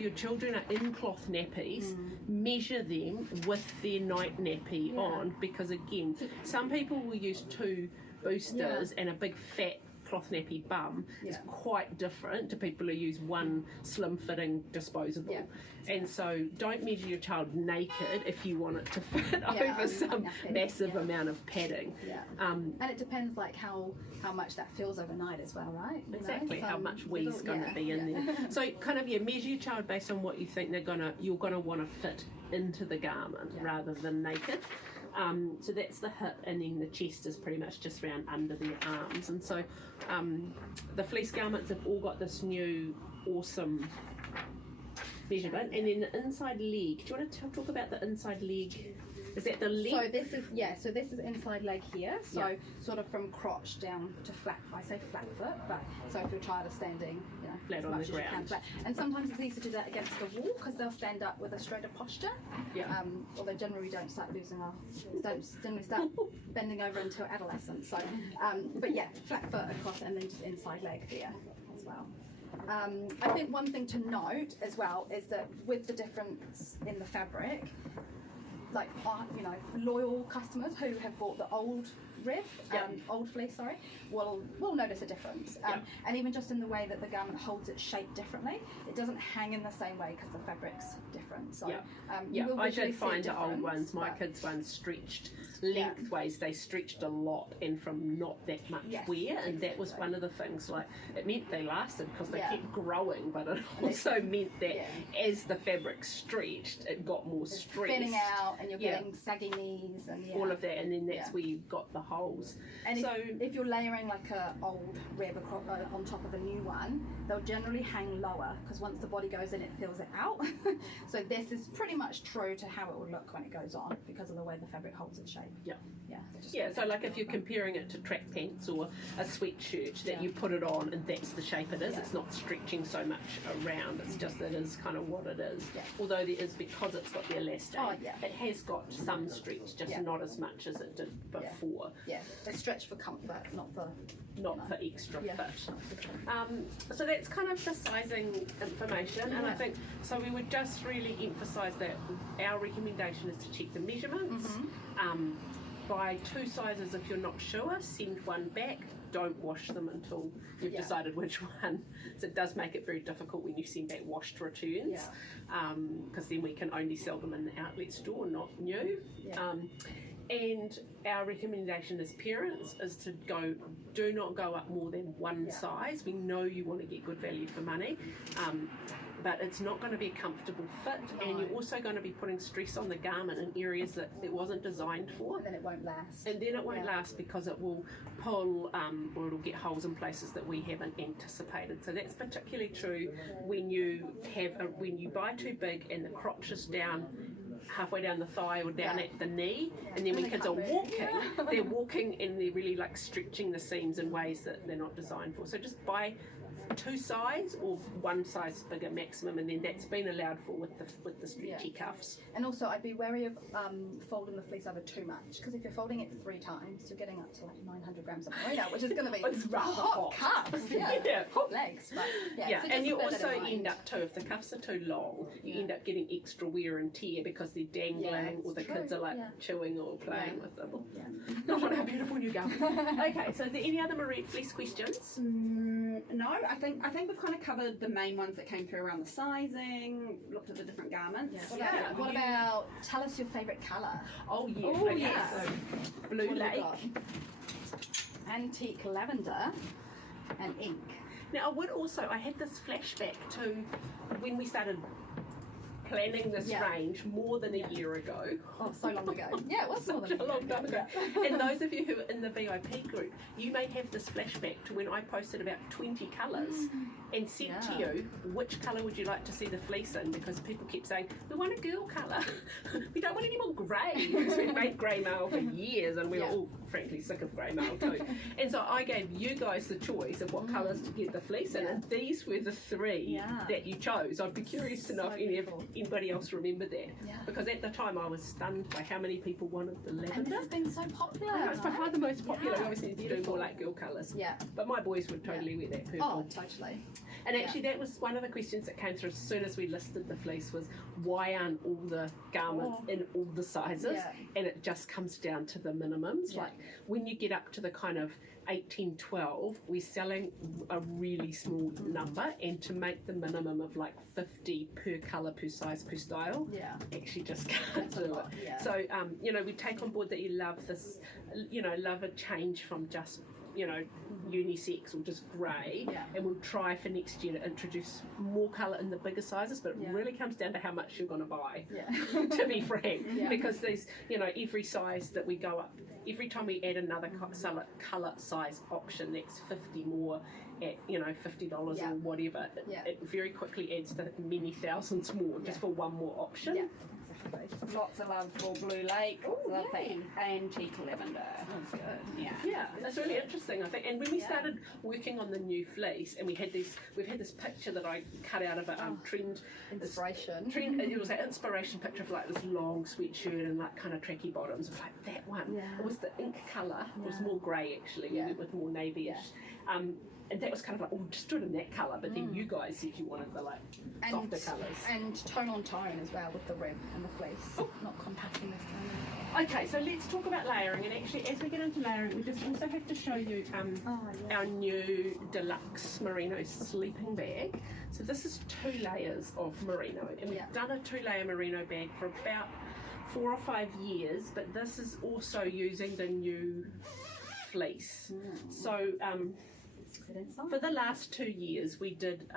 your children are in cloth nappies, measure them with their night nappy on, because again, some people will use 2 boosters and a big fat cloth nappy bum is quite different to people who use 1 slim fitting disposable. And so don't measure your child naked if you want it to fit over some massive amount of padding. And it depends like how much that feels overnight as well, right? You Exactly, know, how much wee's going to be in there. So kind of measure your child based on what you think you're gonna want to fit into the garment rather than naked. So that's the hip, and then the chest is pretty much just round under the arms. And so the fleece garments have all got this new awesome measurement. And then the inside leg, do you want to talk about the inside leg? Is that the leg? So this is inside leg here. So sort of from crotch down to flat. I say flat foot, but so if your child is standing, you know, flat as on much the as you ground. can flat. And sometimes it's easy to do that against the wall because they'll stand up with a straighter posture. Although generally we don't start bending over until adolescence. So, but yeah, flat foot across, and then just inside leg there as well. I think one thing to note as well is that with the difference in the fabric, like you know, loyal customers who have bought the old rib, old fleece, will notice a difference. And even just in the way that the garment holds its shape differently, it doesn't hang in the same way because the fabric's different. So you will I visually did see a find the old difference, ones. My kids' ones stretched lengthways. They stretched a lot and from not that much wear, and that was one of the things. Like, it meant they lasted because they kept growing, but it also meant that as the fabric stretched, it got more stressed, thinning out, and you're getting saggy knees and all of that, and then that's where you've got the holes. And so if you're layering like a old rib on top of a new one, they'll generally hang lower because once the body goes in, it fills it out. So this is pretty much true to how it will look when it goes on because of the way the fabric holds its shape. So like if you're comparing it to track pants or a sweatshirt, that you put it on and that's the shape it is. It's not stretching so much around, it's just that is kind of what it is. Although there is, because it's got the elastane, it has got some stretch, just not as much as it did before. They stretch for comfort, not for extra fit. So that's kind of the sizing information, and I think so we would just really emphasise that our recommendation is to check the measurements. Buy 2 sizes if you're not sure, send one back, don't wash them until you've decided which one. So it does make it very difficult when you send back washed returns, because then we can only sell them in the outlet store, not new. And our recommendation as parents is to do not go up more than 1 size. We know you want to get good value for money, but it's not going to be a comfortable fit, and you're also going to be putting stress on the garment in areas that it wasn't designed for. And then it won't last. And then it won't last because it will pull, or it'll get holes in places that we haven't anticipated. So that's particularly true when you buy too big and the crotch is down halfway down the thigh or down at the knee, and then when kids are walking, they're walking and they're really like stretching the seams in ways that they're not designed for. So just buy 2 size or 1 size bigger maximum, and then that's been allowed for with the stretchy cuffs. And also, I'd be wary of folding the fleece over too much, because if you're folding it 3 times, you're getting up to like 900 grams of merino, which is going to be It's rather hot. cuffs, hot legs. But so and just you bear that also in mind. end up too, if the cuffs are too long, you end up getting extra wear and tear because they're dangling, or the kids are like chewing or playing with them. Not on our beautiful new garment. Okay, so is there any other marine fleece questions? No, I think we've kind of covered the main ones that came through around the sizing, looked at the different garments. What about, tell us your favourite colour? Oh yes, Oh, okay, yes. so What Blue have we Lake. got? Antique lavender and ink. Now I would also, I had this flashback to when we started planning this range more than a year ago. Oh, so long ago. Yeah, it was more than Such a long time ago. And those of you who are in the VIP group, you may have this flashback to when I posted about 20 colours and said to you, which colour would you like to see the fleece in? Because people kept saying, we want a girl colour. We don't want any more grey. Because we've made grey mail for years and we were all frankly sick of grey mail too. And so I gave you guys the choice of what colours to get the fleece in, and these were the 3 that you chose. I'd be curious to know if anybody else remembered that. Because at the time I was stunned by how many people wanted the lavender. And this has been so popular. I know, it's by far the most popular. Yeah. We obviously need to do more like girl colours. Yeah. But my boys would totally wear that purple. Oh, totally. And actually that was one of the questions that came through as soon as we listed the fleece was, why aren't all the garments in all the sizes? And it just comes down to the minimums. Like when you get up to the kind of 18, 12, we're selling a really small number, and to make the minimum of like 50 per colour, per size, per style, actually just can't do it. So, you know, we take on board that you love this, you know, love a change from just, you know, unisex or just grey, and we'll try for next year to introduce more colour in the bigger sizes, but it really comes down to how much you're going to buy, to be frank, because there's, you know, every size that we go up, every time we add another colour size option, that's 50 more at, you know, $50 or whatever, it very quickly adds to many thousands more just for one more option. Lots of love for Blue Lake, love for antique lavender. That's good. Yeah, that's really interesting, I think. And when we started working on the new fleece, and we've had this picture that I cut out of a trend Inspiration. It was an inspiration picture of like this long sweatshirt and like kind of tracky bottoms. It was like that one. It was the ink colour. It was more grey actually, we went with more navy-ish. And that was kind of like, oh, just do it in that colour. But then you guys said you wanted the like softer colours. And tone on tone as well with the rib and the fleece. Not compacting this time. Okay, so let's talk about layering. And actually, as we get into layering, we just also have to show you our new Deluxe Merino sleeping bag. So this is 2 layers of merino. And we've done a 2-layer merino bag for about 4 or 5 years. But this is also using the new fleece. So for the last 2 years, we did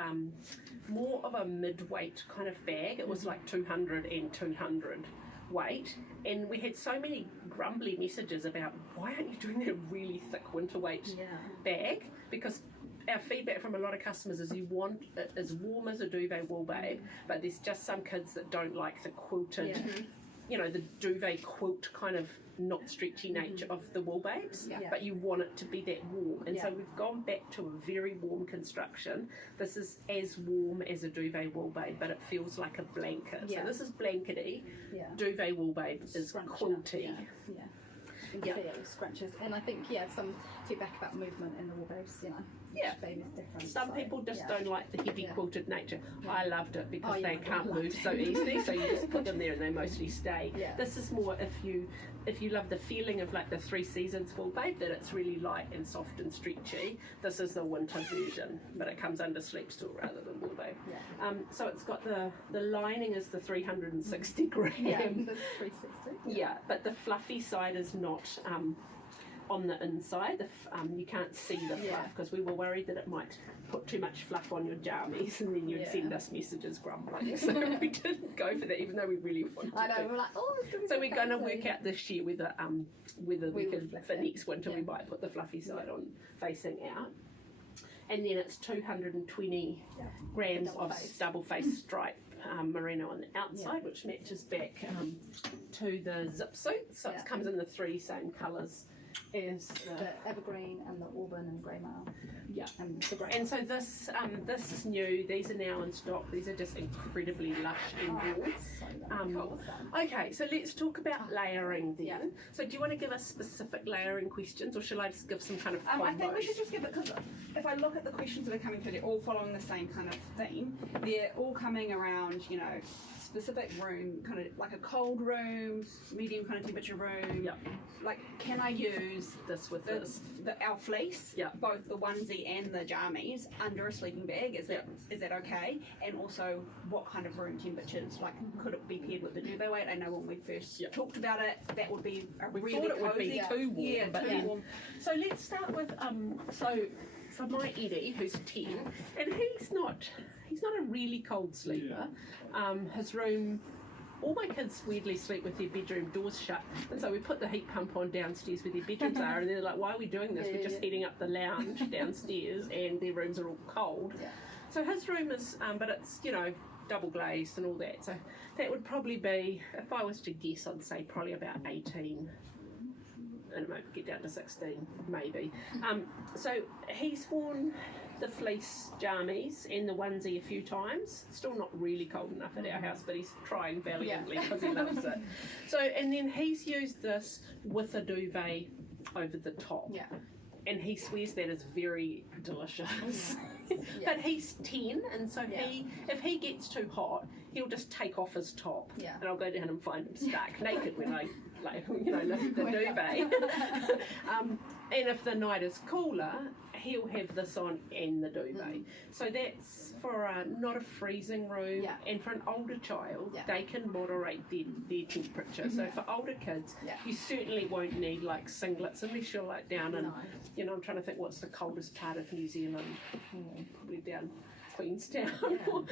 more of a mid-weight kind of bag. It was like 200 and 200 weight, and we had so many grumbly messages about, why aren't you doing that really thick winter weight bag? Because our feedback from a lot of customers is you want it as warm as a duvet wool babe, but there's just some kids that don't like the quilted, you know, the duvet quilt kind of not stretchy nature of the wool babes, but you want it to be that warm. And so we've gone back to a very warm construction. This is as warm as a duvet wool babe, but it feels like a blanket. So this is blankety. Duvet wool babe is quilty. Scrunches. And I think some feedback about movement in the wool babes, you know. Each babe is different. Some people just don't like the heavy quilted nature. I loved it because they can't move so easily, so you just put them there and they mostly stay. This is more if you love the feeling of like the 3 Seasons wool babe, that it's really light and soft and stretchy. This is the winter version, but it comes under sleep stool rather than wool babe. So it's got the lining is the 360 grams. Yeah, the 360. Yeah, but the fluffy side is not on the inside. You can't see the fluff, because we were worried that it might put too much fluff on your jammies and then you'd send us messages grumbling. So we didn't go for that, even though we really wanted to. I know, we're like, oh, it's gonna be so we're going to work out this year whether we can, for next winter, we might put the fluffy side on facing out. And then it's 220 grams of double face stripe merino on the outside, which matches back to the zip suit. So it comes in the 3 same colours is the evergreen and the auburn and grey marl. yeah. And the grey. And so this is new. These are now in stock. These are just incredibly lush indoors. Okay, so let's talk about layering then. Yeah. So do you want to give us specific layering questions, or shall I just give some kind of combos? I think we should just give it, because if I look at the questions that are coming through, they're all following the same kind of theme. They're all coming around, you know, specific room, kind of like a cold room, medium kind of temperature room. Yep. Like, can I use This with our fleece, Yep. both the onesie and the jammies, under a sleeping bag? Is that okay? And also, what kind of room temperatures? Like, could it be paired with the duvet weight? I know when we first talked about it, that would be a We really thought it would be cozy. too warm, Yeah, but too then warm. so let's start with so for my Eddie, who's 10, and he's not a really cold sleeper. His room, all my kids weirdly sleep with their bedroom doors shut, and so we put the heat pump on downstairs where their bedrooms are, and they're like, why are we doing this? We're just heating up the lounge downstairs, and their rooms are all cold. So his room is but it's, you know, double glazed and all that, so that would probably be, if I was to guess, I'd say probably about 18, and it might get down to 16 maybe. So he's worn the fleece jammies and the onesie a few times. Still not really cold enough at our house, but he's trying valiantly because he loves it. So, and then he's used this with a duvet over the top. Yeah. And he swears that is very delicious. But he's 10, and so if he gets too hot, he'll just take off his top, and I'll go down and find him stark naked when I, lift the duvet. And if the night is cooler, he'll have this on and the duvet. So that's for not a freezing room, and for an older child, they can moderate their temperature. So for older kids, you certainly won't need like singlets unless you're like down in, you know, I'm trying to think what's the coldest part of New Zealand. Probably down Queenstown or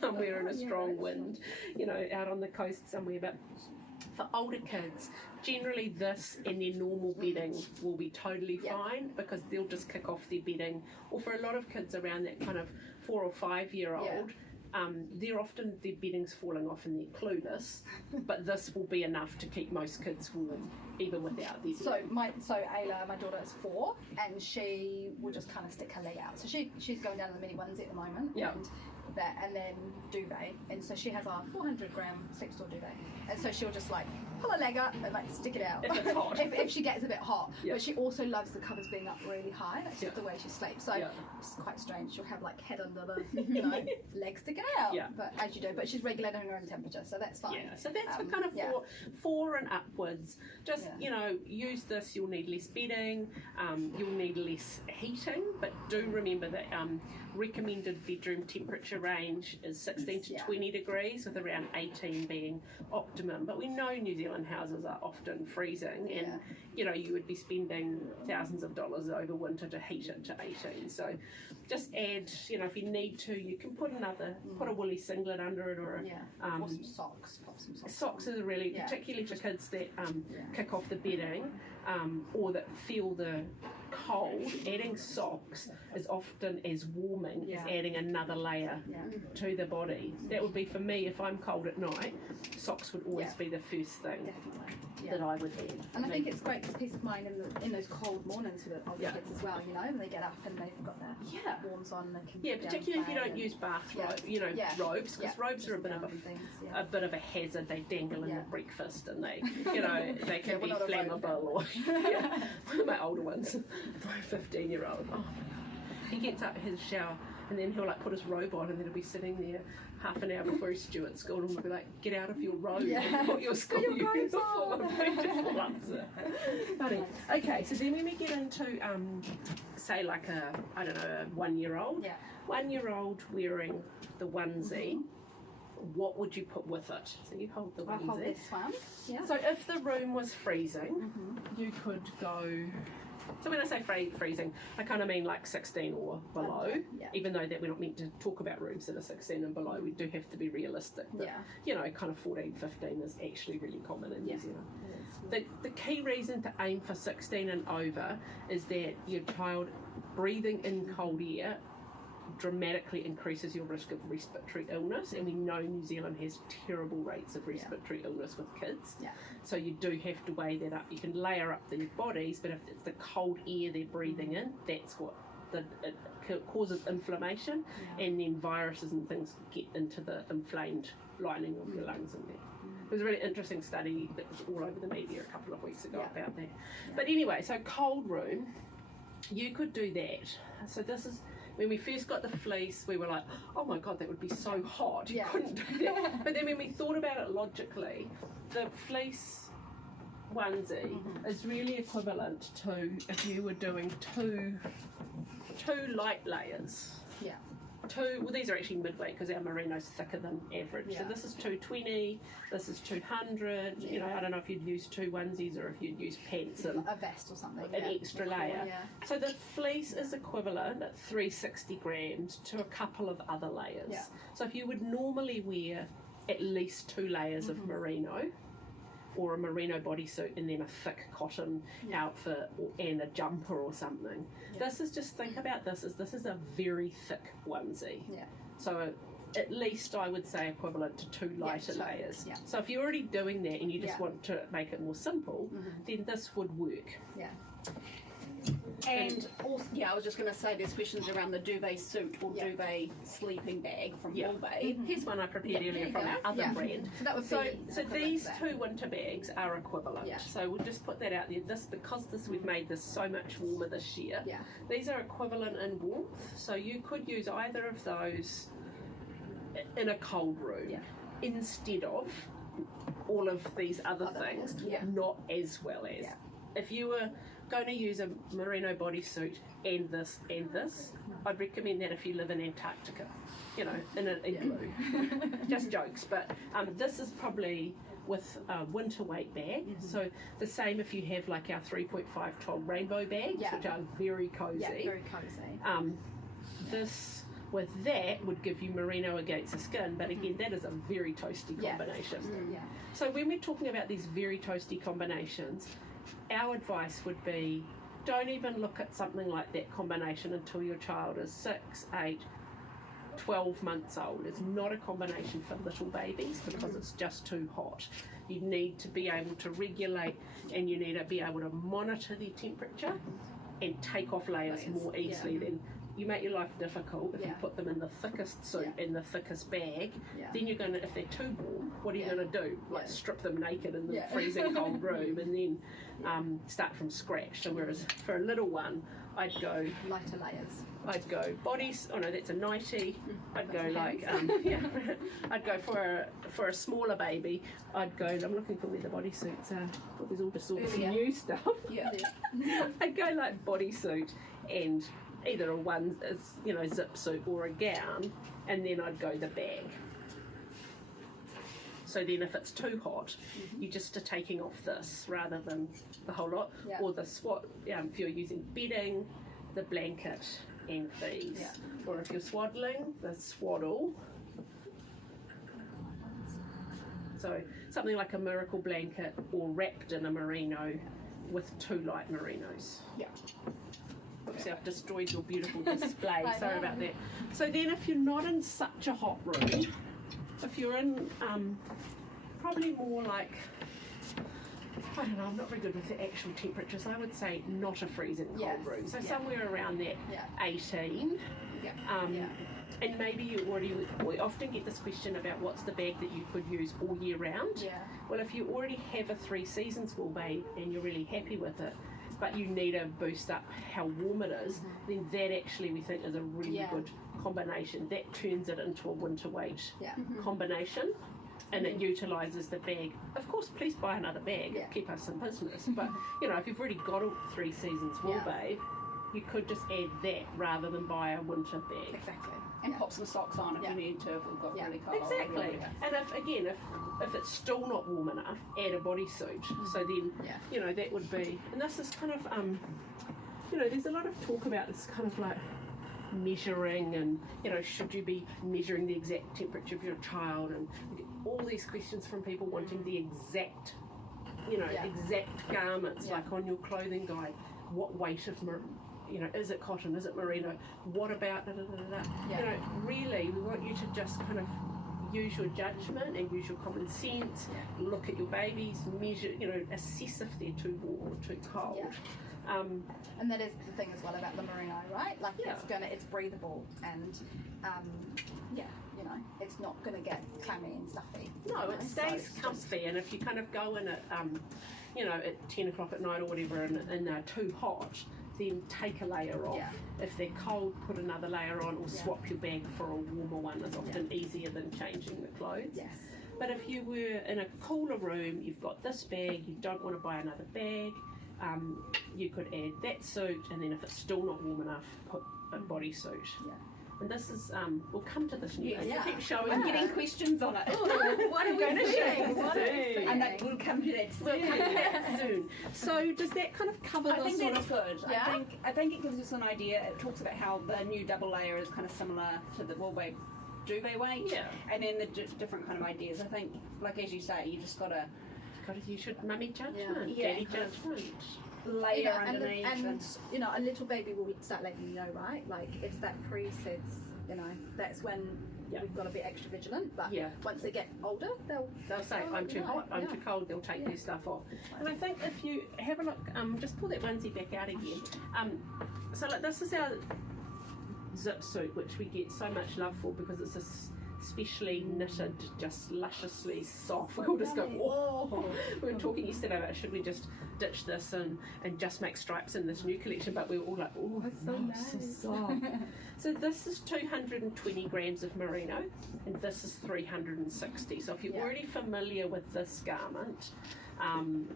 somewhere in a strong wind, you know, out on the coast somewhere. But for older kids, generally this and their normal bedding will be totally fine, because they'll just kick off their bedding. Or for a lot of kids around that kind of 4 or 5 year old, they're often, their bedding's falling off and they're clueless, but this will be enough to keep most kids warm even without their bedding. So Ayla, my daughter, is 4, and she will just kind of stick her leg out. So she's going down in the mini ones at the moment. And then duvet, and so she has our 400-gram sleep store duvet, and so she'll just like pull her leg up and like stick it out if it's hot. if she gets a bit hot. But she also loves the covers being up really high. That's just the way she sleeps. So it's quite strange. She'll have like head under the, you know, leg sticking out. But as you do, but she's regulating her own temperature, so that's fine. So that's for kind of four and upwards. Just you know, use this. You'll need less bedding. You'll need less heating, but do remember that recommended bedroom temperature range is 16 to 20 degrees, with around 18 being optimum. But we know New Zealand houses are often freezing, and you know, you would be spending thousands of dollars over winter to heat it to 18. So just add, you know, if you need to, you can put a woolly singlet under it, or or some socks. Pop some socks. Socks are really, particularly for kids that kick off the bedding, or that feel the cold. Adding socks is often as warming as adding another layer to the body. That would be, for me, if I'm cold at night, socks would always be the first thing that I would add. And I think it's great for peace of mind in those cold mornings for the older kids as well, you know, when they get up and they've got their warms on, they can particularly if you don't use bath robes, because robes are a bit of a hazard. They dangle in your breakfast, and they, you know, they can be flammable. Or one of my older ones, my 15-year-old, he gets up, has a shower, and then he'll like put his robe on, and then he'll be sitting there half an hour before he's due at school, and we'll be like, get out of your robe and put your school uniform on. He just loves it. Funny. Okay, so then when we get into say like a 1-year-old, 1-year-old wearing the onesie, what would you put with it? So you hold the onesie. I'll hold this one. So if the room was freezing, you could go. So when I say freezing, I kind of mean like 16 or below, even though that we're not meant to talk about rooms that are 16 and below. We do have to be realistic. But, you know, kind of 14, 15 is actually really common in New Zealand. The key reason to aim for 16 and over is that your child breathing in cold air dramatically increases your risk of respiratory illness, and we know New Zealand has terrible rates of respiratory illness with kids. Yeah. So you do have to weigh that up. You can layer up their bodies, but if it's the cold air they're breathing in, that's what it causes inflammation, and then viruses and things get into the inflamed lining of your lungs and there. It was a really interesting study that was all over the media a couple of weeks ago about that. But anyway, so cold room, you could do that. So this is, when we first got the fleece, we were like, oh my God, that would be so hot. You couldn't do that. But then when we thought about it logically, the fleece onesie is really equivalent to if you were doing two light layers. Yeah. Well, these are actually midweight because our merino's thicker than average. So this is 220, this is 200. You know, I don't know if you'd use two onesies or if you'd use pants and a vest or something. an extra layer. So the fleece is equivalent at 360 grams to a couple of other layers. So if you would normally wear at least 2 layers of merino, or a merino bodysuit and then a thick cotton outfit and a jumper or something. This is just, think about this as this is a very thick onesie. So at least I would say equivalent to 2 lighter layers. So if you're already doing that and you just want to make it more simple, then this would work. And also, I was just going to say there's questions around the duvet suit or duvet sleeping bag from Wool Babe. Here's one I prepared earlier from our other brand. So that would be so these 2 winter bags are equivalent. So we'll just put that out there. Because we've made this so much warmer this year. These are equivalent in warmth. So you could use either of those in a cold room instead of all of these other things, not as well as. If you were going to use a merino bodysuit and this, I'd recommend that if you live in Antarctica, you know, in an igloo. Just jokes, but this is probably with a winter weight bag. So the same if you have like our 3.5 ton rainbow bags, which are very cozy. Very cozy. This with that would give you merino against the skin, but again, that is a very toasty combination. So when we're talking about these very toasty combinations, our advice would be don't even look at something like that combination until your child is 6, 8, 12 months old. It's not a combination for little babies because it's just too hot. You need to be able to regulate, and you need to be able to monitor their temperature and take off layers more easily than you make your life difficult if you put them in the thickest suit in the thickest bag. Then you're going to, if they're too warm, what are you going to do? Like strip them naked in the freezing cold room and then start from scratch. So whereas for a little one, I'd go lighter layers. I'd go bodies. Oh no, that's a nightie. I'd go like I'd go for a smaller baby. I'd go. I'm looking for where the bodysuits are. Well, there's all just sort of new stuff. I'd go like bodysuit and either a one, zip suit or a gown, and then I'd go the bag. So then if it's too hot, you just are taking off this rather than the whole lot. Or the if you're using bedding, the blanket and these. Or if you're swaddling, the swaddle. So something like a miracle blanket or wrapped in a merino with 2 light merinos. Oopsie, I've destroyed your beautiful display. Sorry about that. So then if you're not in such a hot room, if you're in probably more like, I don't know, I'm not very good with the actual temperatures. I would say not a freezing cold room. So somewhere around that 18. And maybe we often get this question about what's the bag that you could use all year round. Well, if you already have a 3 seasons Wool Babe and you're really happy with it, but you need to boost up how warm it is, then that actually we think is a really good combination. That turns it into a winter weight combination, and it utilises the bag. Of course, please buy another bag, keep us in business. But if you've already got a 3 seasons Wool Babe, you could just add that rather than buy a winter bag. Exactly. And pop some socks on if you need to, if we've got really cold. Exactly. And if it's still not warm enough, add a bodysuit. So then, that would be, and this is kind of, there's a lot of talk about this kind of like measuring and, should you be measuring the exact temperature of your child, and all these questions from people wanting the exact, exact garments, like on your clothing guide, what weight of you know, is it cotton, is it merino, what about da, da, da, da, da. Yeah. You know, really we want you to just kind of use your judgment and use your common sense, look at your babies, measure, you know, assess if they're too warm or too cold. Yeah. And that is the thing as well about the merino, right? Like it's breathable and you know, it's not gonna get clammy and stuffy. No, it stays comfy, and if you kind of go in at you know, at 10 o'clock at night or whatever and they're too hot, then take a layer off. Yeah. If they're cold, put another layer on, or swap your bag for a warmer one. It's often easier than changing the clothes. Yes. But if you were in a cooler room, you've got this bag, you don't want to buy another bag, you could add that suit, and then if it's still not warm enough, put a bodysuit. Yeah. And this is, we'll come to this next. Yeah. Keep showing. I'm getting questions on it. Oh, what are we going to saying? show What are we saying? And that, we'll come to that soon. We'll come to that soon. So does that kind of cover I the think sort that's of... good. Yeah. I think it gives us an idea. It talks about how the new double layer is kind of similar to the wool weight, duvet weight. Yeah. And then the different kind of ideas. I think, like as you say, you just got to You should mummy judgment, Yeah. daddy judgment. layer You know, underneath. and you know, a little baby will start letting you know, right? Like it's that pre-sets, you know, that's when we've got to be extra vigilant. But once they get older, they'll say, I'm too hot, I'm too cold, they'll take their stuff off. And I think if you have a look, just pull that onesie back out again. So like this is our zip suit, which we get so much love for because it's a specially knitted, just lusciously soft. We all just go, whoa. We were talking yesterday about should we just ditch this and just make stripes in this new collection, but we were all like, oh, it's so nice. So soft. So this is 220 grams of merino and this is 360. So if you're already familiar with this garment,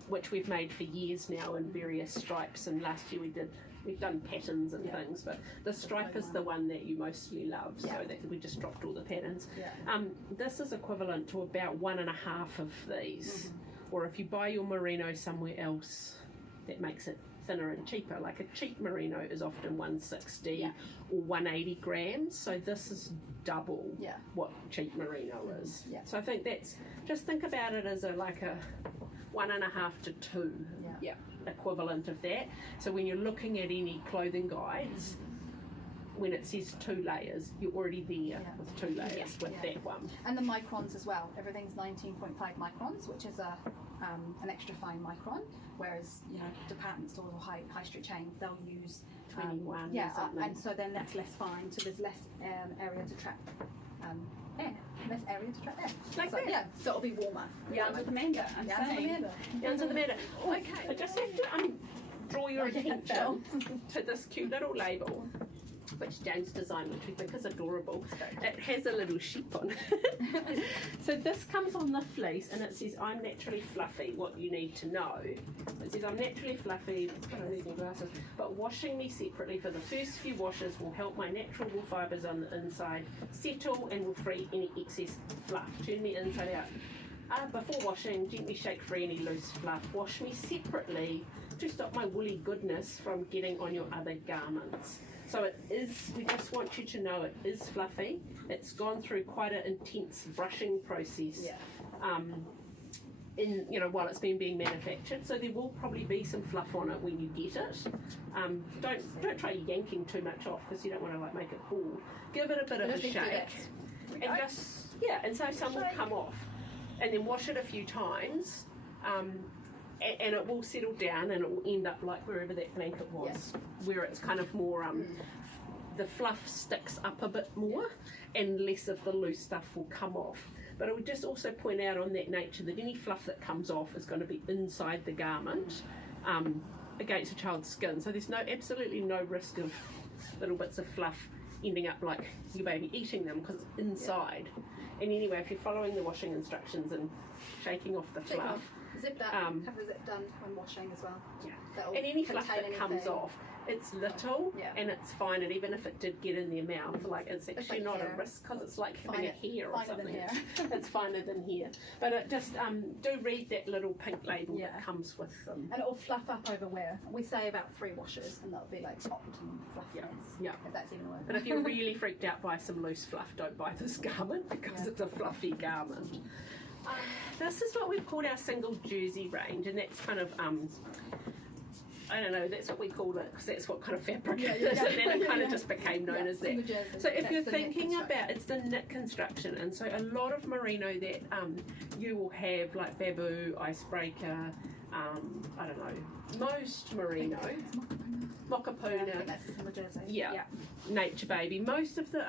which we've made for years now in various stripes, and last year we've done patterns and things, but the stripe is the one that you mostly love, so that we just dropped all the patterns. This is equivalent to about 1.5 of these, or if you buy your merino somewhere else, that makes it thinner and cheaper. Like a cheap merino is often 160 or 180 grams, so this is double what cheap merino is. So I think that's, just think about it as like a 1.5 to 2 equivalent of that. So when you're looking at any clothing guides, when it says 2 layers, you're already there with 2 layers with that one. And the microns as well. Everything's 19.5 microns, which is an extra fine micron. Whereas department stores or high street chains, they'll use 21. And so then that's less fine. So there's less area to trap air. Less area to trap air. Like that. Yeah. So it'll be warmer. Yarns with Amanda. Yarns with Amanda. Okay. I just have to draw your attention to this cute little label, which James designed, which we think is adorable. It has a little sheep on it. So this comes on the fleece and it says, I'm naturally fluffy, what you need to know. It says, I'm naturally fluffy, it's got these glasses, but washing me separately for the first few washes will help my natural wool fibres on the inside settle and will free any excess fluff. Turn me inside out. Before washing, gently shake free any loose fluff. Wash me separately to stop my woolly goodness from getting on your other garments. So it is, we just want you to know it is fluffy. It's gone through quite an intense brushing process while it's been being manufactured. So there will probably be some fluff on it when you get it. Don't try yanking too much off because you don't want to like make it bald. Give it a bit of a shake. And and so some will come off. And then wash it a few times. And it will settle down and it will end up like wherever that blanket was, where it's kind of more, the fluff sticks up a bit more and less of the loose stuff will come off. But I would just also point out on that nature that any fluff that comes off is going to be inside the garment against a child's skin. So there's absolutely no risk of little bits of fluff ending up like your baby eating them because it's inside. And anyway, if you're following the washing instructions and shaking off the fluff, zip that, have a zip done when washing as well. And any fluff that comes off, it's little and it's fine, and even if it did get in their mouth, like it's actually not a risk because it's like having a hair or something. It's finer than hair. But it just do read that little pink label that comes with them. And it'll fluff up over where we say about 3 washes, and that'll be like optimum fluffiness. If that's even a word. But if you're really freaked out by some loose fluff, don't buy this garment because it's a fluffy garment. This is what we've called our single jersey range, and that's kind of I don't know, that's what we called it because that's what kind of fabric Yeah, it is, yeah, and then it kind of yeah. just became known as that. Single jersey. So if That's you're the knit thinking construction. about, it's the knit construction, and so a lot of merino that you will have, like Babu, Icebreaker, I don't know, most merino, Mokapuna, I think that's the single jersey. yeah, Nature Baby, most of the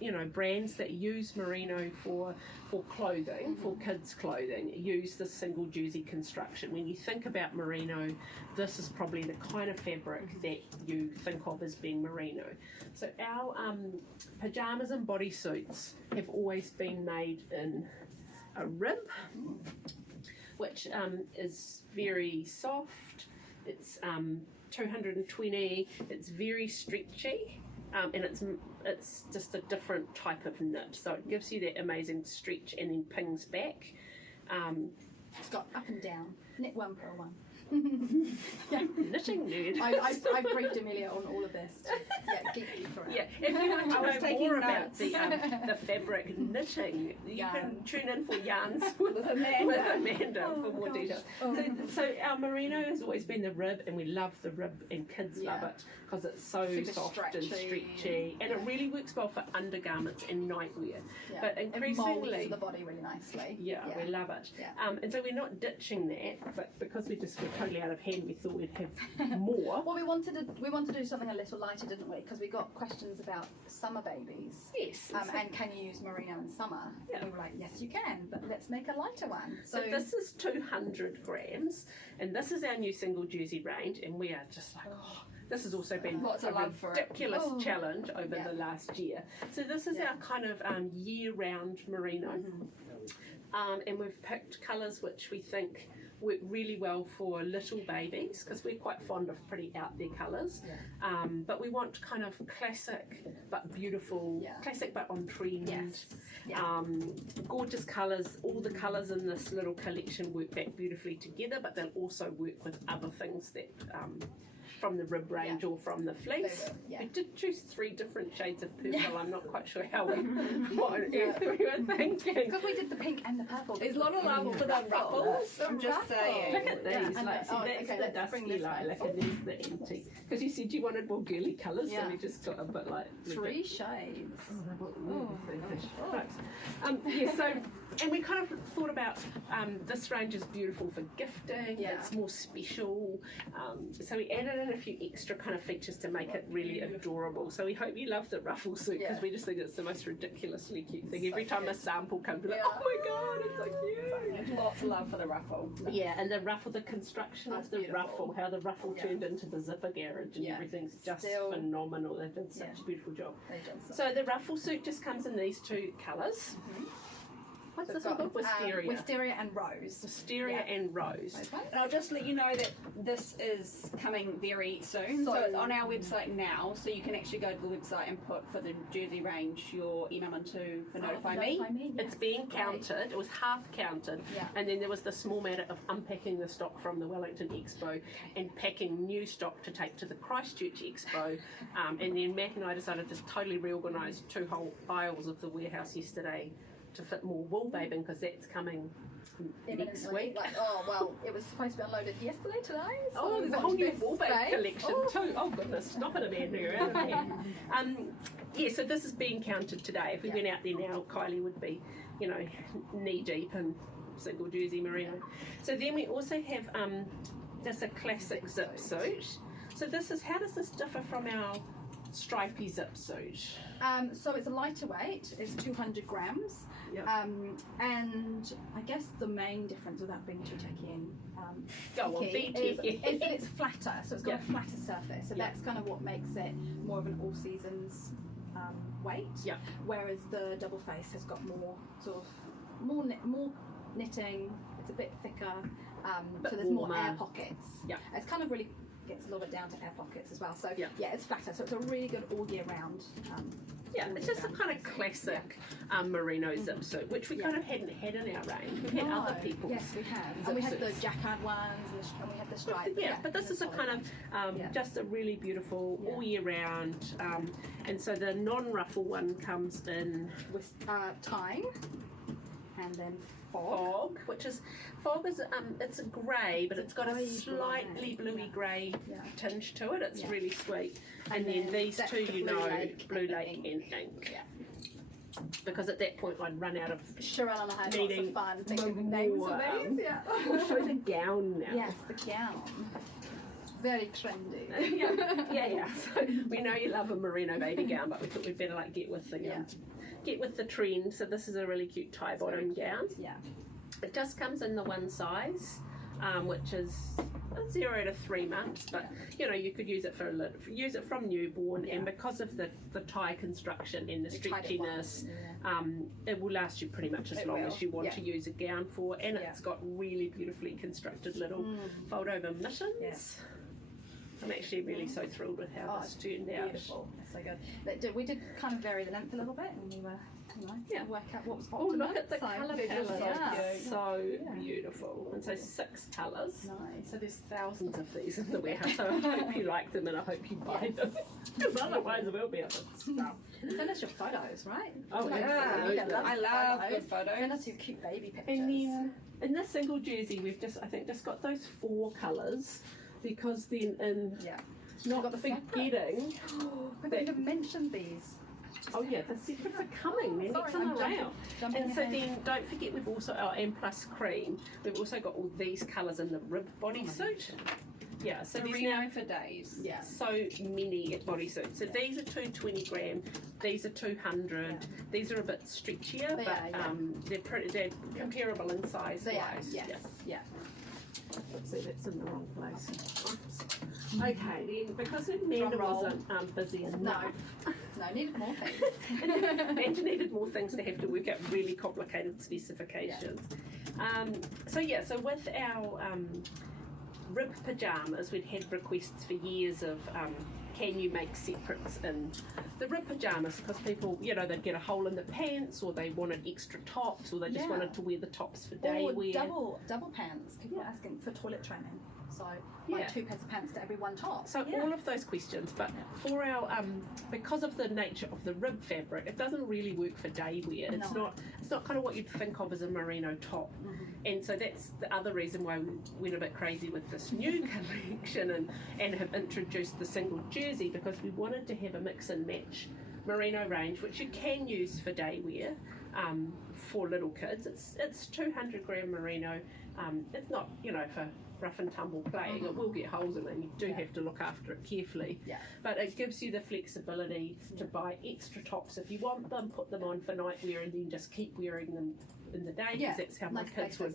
you know, brands that use merino for clothing, for kids clothing, use the single jersey construction. When you think about merino, this is probably the kind of fabric that you think of as being merino. So our pajamas and bodysuits have always been made in a rib, which is very soft. It's 220. It's very stretchy, and it's just a different type of knit. So it gives you that amazing stretch and then pings back. It's got up and down. Knit one per one. Knitting nerd. I briefed Amelia on all of this. Keep correct. Yeah, if you want I was to know taking more about notes. the fabric knitting, you can tune in for yarns with Amanda for more details. So our merino has always been the rib, and we love the rib, and kids love it because it's so Super soft and stretchy. stretchy, and it really works well for undergarments and nightwear. Yeah. But It molds increasingly, to the body really nicely. yeah, we love it. Yeah. And so we're not ditching that, but because we're totally out of hand, we thought we'd have more. Well, we wanted to do something a little lighter, didn't we? Because we got questions about summer babies. Yes. And can you use merino in summer? Yeah. And we were like, yes, you can, but let's make a lighter one. So this is 200 grams, and this is our new single jersey range, and we are just like, oh, this has also been Lots of love for it. ridiculous challenge over the last year. So this is our kind of year-round merino, and we've picked colours which we think work really well for little babies because we're quite fond of pretty out there colours. But we want kind of classic but beautiful, classic but on trend. Yes. Gorgeous colours. All the colours in this little collection work back beautifully together, but they'll also work with other things that from the rib range or from the fleece. We did choose 3 different shades of purple. I'm not quite sure how what on earth we were thinking. Because we did the pink and the purple. There's a lot of love for the ruffles. I'm just saying. Look at these, Yeah, like, see, that's the let's bring dusky this lilac, one. and there's the empty. Because you said you wanted more girly colours, so we just got a bit like 3 shades. Yeah, so, and we kind of thought about this range is beautiful for gifting. It's more special. So we added in a few extra kind of features to make it really adorable. So we hope you love the ruffle suit because we just think it's the most ridiculously cute thing. Every time a sample comes, we're like, oh my god, it's so cute. There's lots of love for the ruffle. Yeah, and the ruffle, the construction of the ruffle, how the ruffle turned into the zipper garage and everything's just phenomenal. They've done such a beautiful job. So the ruffle suit just comes in these 2 colours. What's this one called? Wisteria. Wisteria and Rose. Wisteria and Rose. And I'll just let you know that this is coming very soon. So it's on our website now. So you can actually go to the website and put for the jersey range your email into for Notify Me. It's being counted. It was half counted. And then there was the small matter of unpacking the stock from the Wellington Expo and packing new stock to take to the Christchurch Expo. And then Matt and I decided to totally reorganise 2 whole aisles of the warehouse yesterday to fit more wool babing because that's coming next week. Like, oh well, it was supposed to be unloaded yesterday, today. So there's a whole new wool babe collection too. Oh goodness, stop it, Amanda. Yeah, so this is being counted today. If we went out there now, Kylie would be, you know, knee deep in single jersey merino. So then we also have just a classic zip suit. So this is, how does this differ from our stripy zip suit? So it's a lighter weight. It's 200 grams. And I guess the main difference, without being too techy is that it's flatter. So it's got a flatter surface. So that's kind of what makes it more of an all seasons weight. Whereas the double face has got more sort of more knitting. It's a bit thicker. So there's more air pockets. It's kind of really gets a little bit down to air pockets as well. So it's flatter. So it's a really good all year round. It's just a kind of classic merino zip suit, which we kind of hadn't had in our range. We've had other people's. Yes, we have. And we had the jacquard ones, and we had the stripe. But this is a kind of just a really beautiful all year round. And so the non-ruffle one comes in with tying, and then Fog, which is it's grey, but it's got a slightly bluey grey tinge to it. It's really sweet. And then these two, Blue Lake and Ink. Yeah. Because at that point I'd run out of Sherelle and I had lots needing of fun thinking names for these. Yeah. We'll show the gown now. Yes, the gown. Very trendy. yeah. So we know you love a merino baby gown, but we thought we'd better get with the trend. So this is a really cute tie bottom gown. Yeah. It just comes in the one size, which is 0 to 3 months, but you could use it use it from newborn, and because of the tie construction and the stretchiness, it will last you pretty much as long as you want to use a gown for, and it's got really beautifully constructed little fold over mittens. Yeah. I'm actually really so thrilled with how this turned out. Beautiful, that's so good. We did kind of vary the length a little bit, and we were work out what was optimal. Oh, look at the colour palette. So Yeah. beautiful. And so 6 colours. Nice. So there's thousands of these in the warehouse, so I hope you like them and I hope you buy them. Because otherwise it will be a bit stuff. Send us your photos, right? Oh, yeah. I love good photos. Send us your cute baby pictures. And then in this single jersey we've just got those 4 colours, because then in not forgetting we haven't even mentioned these. Oh yeah, the separates are coming. They're next in the round. And so then don't forget we've also M plus cream. We've also got all these colours in the rib bodysuit. Yeah, so there's now for days. Yeah, so many bodysuits. So these are 220 gram. These are 200. These are a bit stretchier, they're comparable in size wise. Yeah. So that's in the wrong place. Oops. Okay, then because Amanda wasn't busy enough. No, needed more things. And needed more things to have to work out really complicated specifications. So with our rib pyjamas, we'd had requests for years of can you make separates in the rib pyjamas, because people, they'd get a hole in the pants, or they wanted extra tops, or they just wanted to wear the tops for day wear. Double pants. People are asking for toilet training. So like 2 pairs of pants to every 1 top. So all of those questions, but for our because of the nature of the rib fabric, it doesn't really work for day wear. It's not kind of what you'd think of as a merino top. And so that's the other reason why we went a bit crazy with this new collection and have introduced the single jersey, because we wanted to have a mix and match merino range, which you can use for day wear for little kids. It's 200 gram merino. It's not for rough and tumble playing. It will get holes in it, and you do have to look after it carefully. But it gives you the flexibility to buy extra tops if you want them, put them on for night wear, and then just keep wearing them in the day, because that's how my kids would.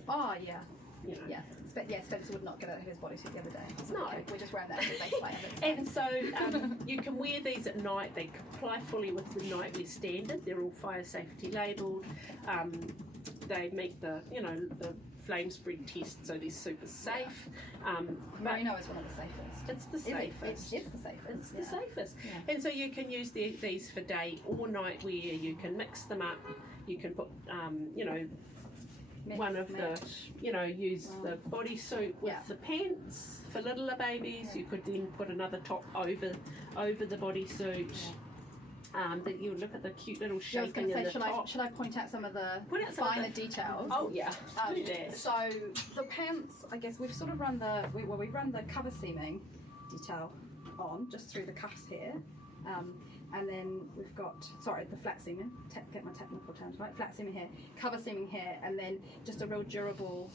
Spencer would not get out of his bodysuit the other day. So No. we're just wearing that as a base layer. And so you can wear these at night. They comply fully with the nightwear standard. They're all fire safety labelled. They meet the flame spread test, so they're super safe. Merino is one of the safest. It's the safest. It's the safest. It's the safest. And so you can use these for day or night wear. You can mix them up. You can put, use the bodysuit with the pants for littler babies. You could then put another top over the bodysuit. That you look at the cute little shaping in the top. Should I point out some of the finer details? Oh yeah, do that. So the pants, I guess we've sort of run we've run the cover seaming detail on just through the cuffs here. And then we've got, the flat seaming, get my technical terms right, flat seaming here, cover seaming here, and then just a real durable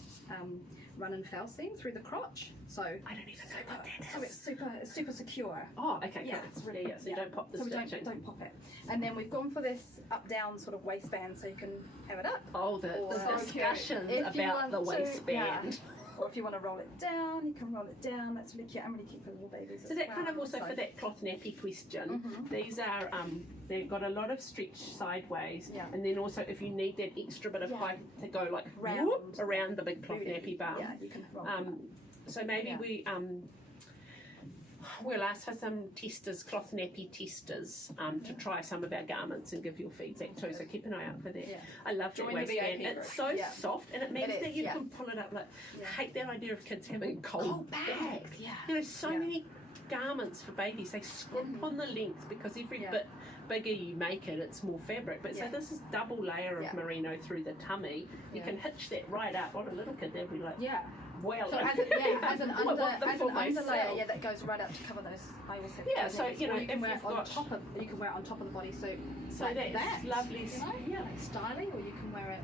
run and fell seam through the crotch. So I don't even know what that is. So it's super secure. Oh, okay, yeah, cool. it's really so you don't pop the stitching. Don't pop it. And then we've gone for this up down sort of waistband, so you can have it up. Oh, the discussions about the waistband. Or if you want to roll it down, you can roll it down. That's really cute. I'm really cute for little babies. So that kind of also for that cloth nappy question. These are they've got a lot of stretch sideways, and then also if you need that extra bit of height to go like around the big cloth nappy bum. Yeah, you can roll it. So maybe we'll ask for some testers, cloth nappy testers, to try some of our garments and give your feedback too. So keep an eye out for that. Yeah. I love that waistband. It's so soft, and it means that you can pull it up. Like, I hate that idea of kids having cold bags. Yeah. So many garments for babies, they scrimp on the length because every bit bigger you make it, it's more fabric. But so this is double layer of merino through the tummy. You can hitch that right up. On a little kid, they'll be like, well, so as an underlayer, that goes right up to cover those. I always say so you know, you can if wear you've it on got top of, you can wear it on top of the body. So like that's that, lovely. You know, like styling, or you can wear it.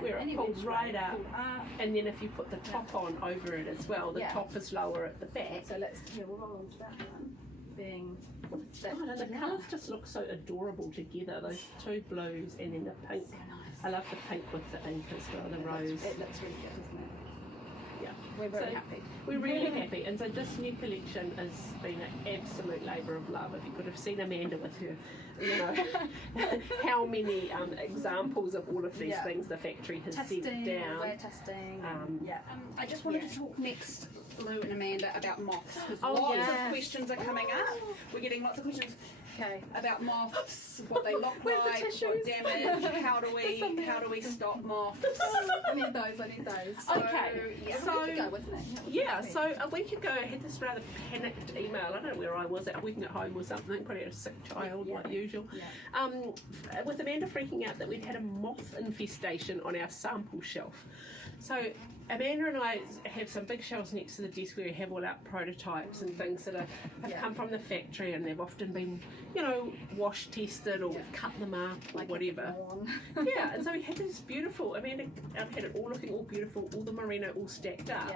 Where it pulls right up, and then if you put the top on over it as well, the top is lower at the back. So we'll roll on to that one. Being the colours just look so adorable together. Those two blues and then the pink. So nice. I love the pink with the ink as well, the rose. It looks really good, doesn't it? Yeah, we're very happy. We're really happy, and so this new collection has been an absolute labour of love. If you could have seen Amanda with her, you know, how many examples of all of these things the factory has sent down. Wear testing. I just wanted to talk next, Lou and Amanda, about moths, because lots of questions are coming up. We're getting lots of questions about moths, what they look like, what damage, how do we stop moths? I need those. So a week ago, wasn't it? So a week ago I had this rather panicked email. I don't know where I was at, working at home or something, probably had a sick child like usual. With Amanda freaking out that we'd had a moth infestation on our sample shelf. So Amanda and I have some big shelves next to the desk where we have all our prototypes and things that have come from the factory, and they've often been, you know, wash tested, or we've cut them up or whatever. And so we had this beautiful, Amanda had it all looking all beautiful, all the merino all stacked up.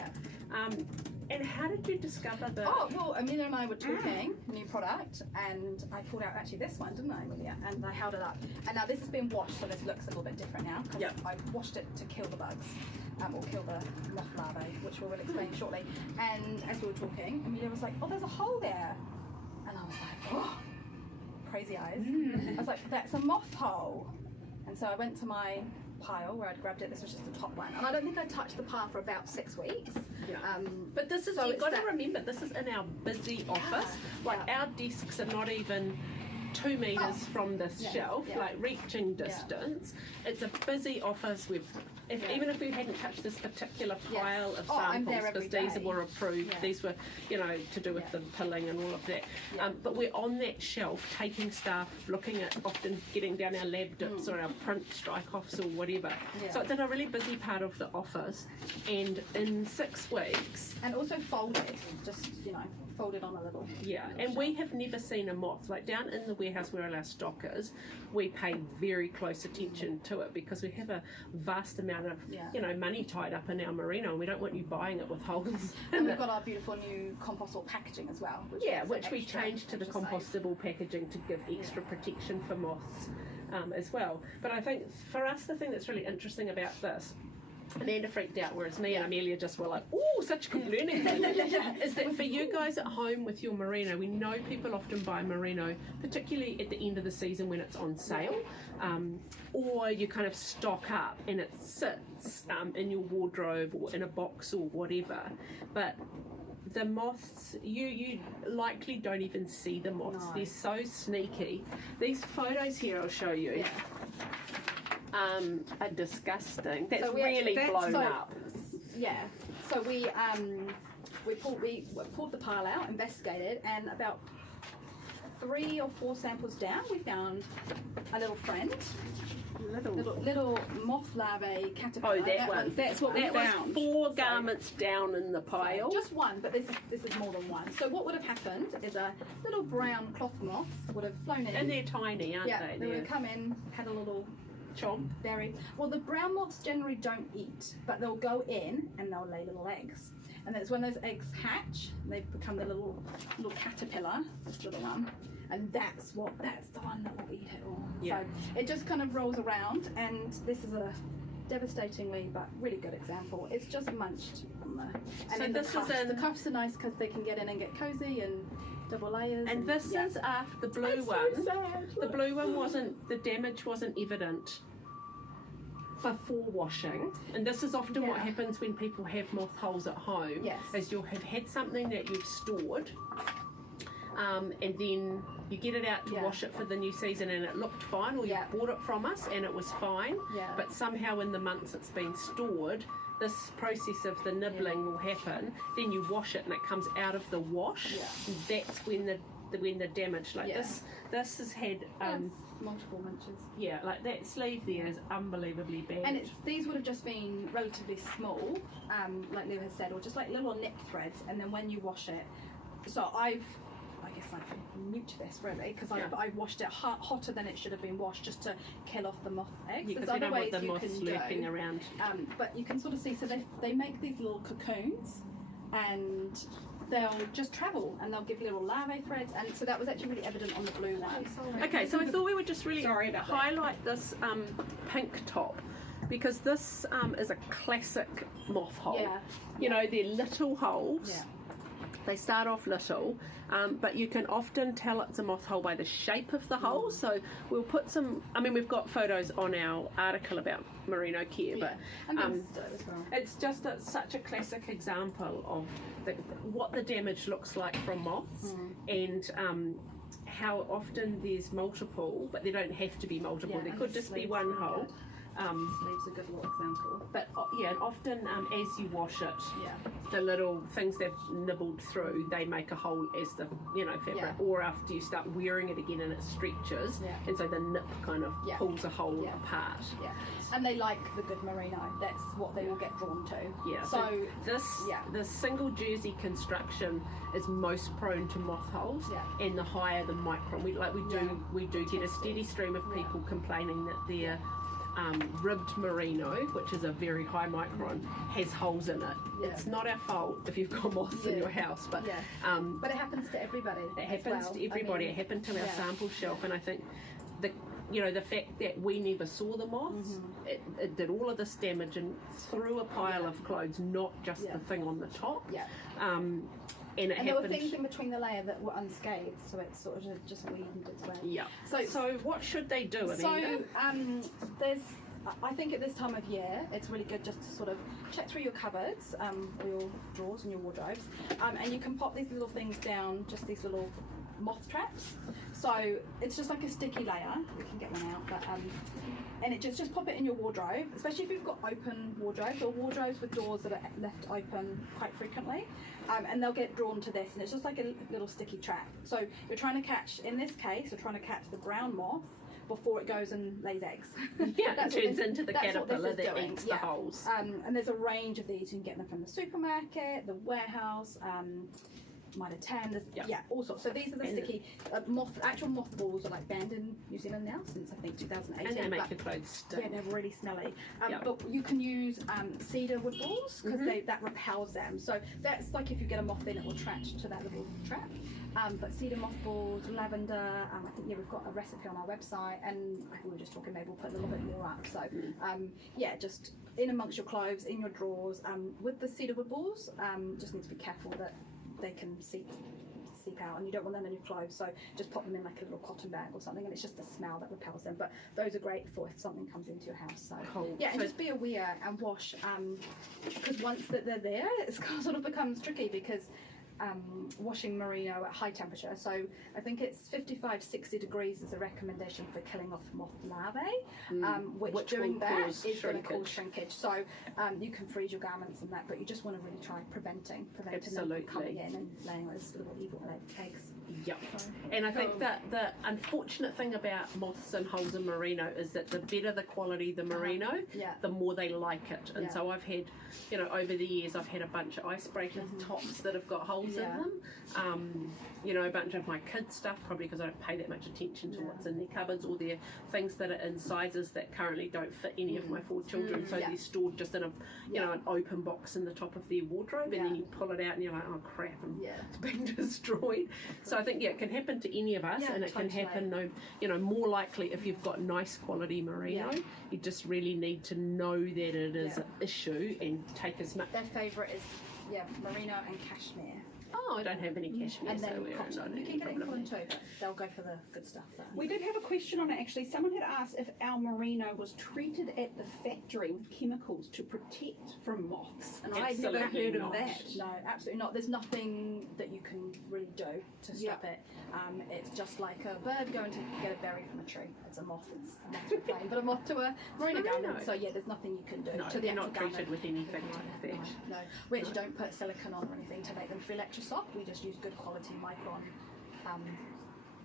And how did you discover the... Oh, well, Amanda and I were talking new product, and I pulled out actually this one, didn't I, Amelia? And I held it up. And now this has been washed, so this looks a little bit different now, because I washed it to kill the bugs, or kill the moth larvae, which we will explain shortly. And as we were talking, Amelia was like, oh, there's a hole there. And I was like, oh, crazy eyes. I was like, that's a moth hole. And so I went to my pile where I'd grabbed it. This was just the top one, and I don't think I touched the pile for about 6 weeks. But this is, you've got to remember, this is in our busy office. Our desks are not even 2 meters from this shelf, like reaching distance. It's a busy office. Even if we hadn't touched this particular pile of samples, because these were approved, these were, you know, to do with the pilling and all of that. But we're on that shelf taking stuff, looking at, often getting down our lab dips or our print strike-offs or whatever. So it's in a really busy part of the office, and in 6 weeks... And also folded, just, you know, folded on a little. And we have never seen a moth. Like down in the warehouse where all our stock is, we pay very close attention to it, because we have a vast amount of you know, money tied up in our merino, and we don't want you buying it with holes. And we've got our beautiful new compostable packaging as well. Which we changed to the compostable packaging to give extra protection for moths as well. But I think for us, the thing that's really interesting about this, Amanda freaked out, whereas me and Amelia just were like, oh, such good learning thing, is that for you guys at home with your merino, we know people often buy merino, particularly at the end of the season when it's on sale, or you kind of stock up and it sits in your wardrobe or in a box or whatever. But the moths, you likely don't even see the moths. They're so sneaky. These photos here I'll show you. Are disgusting. That's really blown up. So we pulled the pile out, investigated, and about 3 or 4 samples down, we found a little friend. Little moth larvae caterpillar. Oh, that one. That's what we found. 4 garments down in the pile. Just one, but this is more than one. So what would have happened is a little brown cloth moth would have flown in. And they're tiny, aren't they? They would have come in, had a little chomp. Well, the brown moths generally don't eat, but they'll go in and they'll lay little eggs. And then it's when those eggs hatch, they become the little caterpillar, this little one. And that's the one that will eat it all. So it just kind of rolls around, and this is a devastatingly but really good example. It's just munched on the. And so this is the cuffs are nice because they can get in and get cozy and double layers. And this is after the blue one. So sad. The blue one the damage wasn't evident before washing, and this is often what happens when people have moth holes at home. Is you'll have had something that you've stored. And then you get it out to wash it for the new season and it looked fine, or you bought it from us and it was fine, but somehow in the months it's been stored this process of the nibbling will happen, then you wash it and it comes out of the wash. That's when the damage, like this has had multiple inches. Yeah, like that sleeve there is unbelievably bad. And these would have just been relatively small, like Lou has said, or just like little nip threads, and then when you wash it, so I guess I can mute this really, because I've washed it hotter than it should have been washed, just to kill off the moth eggs. Because There's you other don't ways want the you moths can lurking go, around. but you can sort of see, so they make these little cocoons, and they'll just travel and they'll give you little larvae threads, and so that was actually really evident on the blue one. Okay, so I thought we would just really highlight this pink top, because this is a classic moth hole. You know, they're little holes. They start off little, but you can often tell it's a moth hole by the shape of the hole. So we'll put some, I mean, we've got photos on our article about merino care, but it's just such a classic example of what the damage looks like from moths, and how often there's multiple, but they don't have to be multiple. There could just be one hole. Sleeves a good little example. But and often as you wash it, the little things they've nibbled through, they make a hole as the fabric, or after you start wearing it again and it stretches, and so the nip kind of pulls a hole apart. And they like the good merino. That's what they will get drawn to. So this single jersey construction is most prone to moth holes, and the higher the micron. We do get a steady stream of people complaining that their ribbed merino, which is a very high micron, has holes in it. It's not our fault if you've got moths in your house, but it happens to everybody. It happens to everybody. It happened to our sample shelf, and I think the fact that we never saw the moths, it did all of this damage and threw a pile of clothes, not just the thing on the top. And there were things in between the layer that were unscathed, so it sort of just weakened its way. So what should they do, Anita? I think at this time of year, it's really good just to sort of check through your cupboards, or your drawers and your wardrobes, and you can pop these little things down, just these little moth traps. So it's just like a sticky layer. We can get one out, but and it just pop it in your wardrobe, especially if you've got open wardrobes or wardrobes with doors that are left open quite frequently, and they'll get drawn to this, and it's just like a little sticky trap. So you're trying to catch, in this case, you're trying to catch the brown moth before it goes and lays eggs. It turns into the caterpillar that eats the holes. And there's a range of these. You can get them from the supermarket, the warehouse, Mitre 10, all sorts. So these are the sticky actual moth balls are like banned in New Zealand now since I think 2018. And they make the clothes stink. Yeah, they're really smelly. But you can use cedar wood balls, because that repels them. So that's like if you get a moth in, it will attach to that little trap. But cedar mothballs, lavender, I think we've got a recipe on our website, and I think we were just talking, maybe we'll put a little bit more up. So just in amongst your clothes, in your drawers. With the cedar wood balls, just need to be careful that they can seep out, and you don't want them in your clothes, so just pop them in like a little cotton bag or something, and it's just the smell that repels them. But those are great for if something comes into your house. So and just be aware and wash, because once that they're there, it sort of becomes tricky, because washing merino at high temperature, so I think it's 55-60 degrees is a recommendation for killing off moth larvae, which doing that is going to cause shrinkage. So you can freeze your garments and that, but you just want to really try preventing them from coming in and laying those little evil eggs. And I think that the unfortunate thing about moths and holes in merino is that the better the quality the merino, the more they like it. And so I've had, over the years, I've had a bunch of icebreaker tops that have got holes in them. A bunch of my kids' stuff, probably because I don't pay that much attention to what's in their cupboards, or their things that are in sizes that currently don't fit any of my 4 children. So they're stored just in a, an open box in the top of their wardrobe, and then you pull it out and you're like, oh crap, it's been destroyed. So I think it can happen to any of us, and it can happen more likely if you've got nice quality merino. You just really need to know that it is an issue and take as much. Their favourite is merino and cashmere. Oh, I don't have any cashmere, and then so we're cotton. not You any can get it in problem cotton too, but they'll go for the good stuff there. We did have a question on it actually. Someone had asked if our merino was treated at the factory with chemicals to protect from moths, and I'd never Absolutely heard not. of that. No, absolutely not. There's nothing that you can really do to stop it. It's just like a bird going to get a berry from a tree. It's a moth. It's a moth to a flame, but a moth to a merino garment. So yeah, there's nothing you can do No, to the they're actual not garment. treated with anything like that. No, we actually don't put silicone on or anything to make them feel extra soft. We just use good quality micron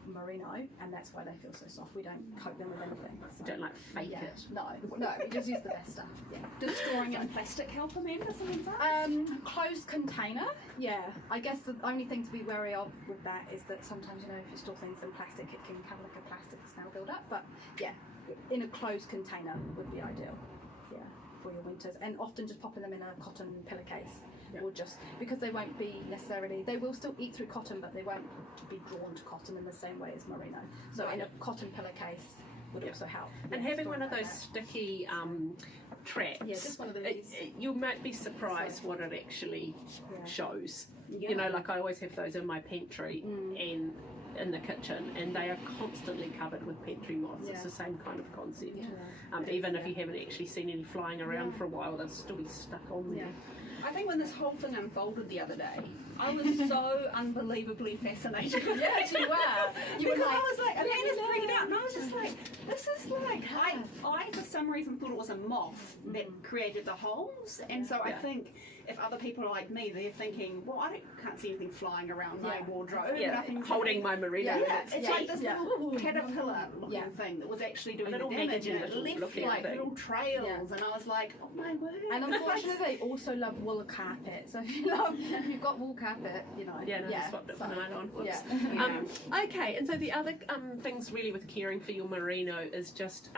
merino, and that's why they feel so soft. We don't coat them with anything. So. Don't like fake it. No, we just use the best stuff. Yeah. Does storing in plastic help, Amanda? Someone's asked? Closed container. Yeah, I guess the only thing to be wary of with that is that sometimes, if you store things in plastic, it can have like a plastic smell build up. But yeah, in a closed container would be ideal. Yeah, for your winters, and often just popping them in a cotton pillowcase. Or just because they won't be necessarily, they will still eat through cotton, but they won't be drawn to cotton in the same way as merino. So in a cotton pillowcase would also help. And having one of those sticky traps, just one of these. You might be surprised what it actually shows. You know, like I always have those in my pantry and in the kitchen, and they are constantly covered with pantry moths. It's the same kind of concept. Even if you haven't actually seen any flying around for a while, they'll still be stuck on there. I think when this whole thing unfolded the other day, I was so unbelievably fascinated. Yes, you were. Because I was like, Amanda's freaking out, and I was just like, this is like, I for some reason thought it was a moth that created the holes, and so I think if other people are like me, they're thinking, well, I can't see anything flying around my wardrobe. Nothing holding my merino. It's like this little caterpillar looking thing that was actually doing the damage, and it left like little trails, and I was like, oh my word. And unfortunately, they also love wool carpet. So if you've got wool carpet, I swapped it for nylon. Whoops. Yeah. Okay, and so the other things really with caring for your merino is just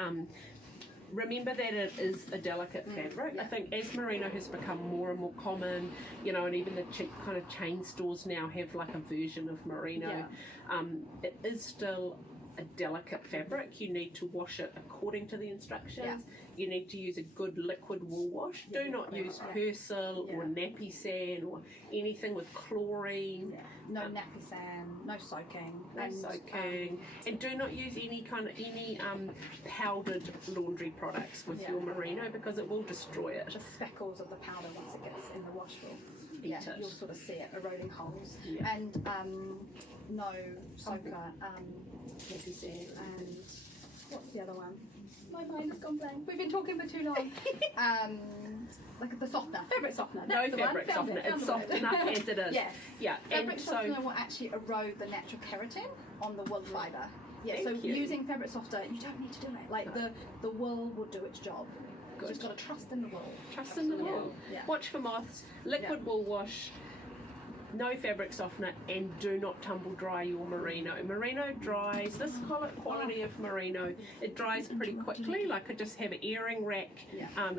remember that it is a delicate fabric. I think as merino has become more and more common, and even the cheap kind of chain stores now have like a version of merino, it is still a delicate fabric. You need to wash it according to the instructions. You need to use a good liquid wool wash. Do not use Persil or nappy sand or anything with chlorine. No nappy sand, no soaking. And do not use any powdered laundry products with your merino, because it will destroy it. The speckles of the powder, once it gets in the wash, will Eat it. You'll sort of see it eroding holes. And no soaker. Nappy sand. And what's the other one? My mind has gone blank. We've been talking for too long. Like the softener, fabric softener. No fabric softener. It's soft enough as it is. Yes. Yeah. Fabric softener will actually erode the natural keratin on the wool fibre. Yeah. So using fabric softener, you don't need to do it. Like the wool will do its job. You've just got to trust in the wool. Trust in the wool. Yeah. Watch for moths. Liquid wool wash. No fabric softener, and do not tumble dry your merino. Merino dries, this quality of merino, it dries pretty quickly. Like I just have an airing rack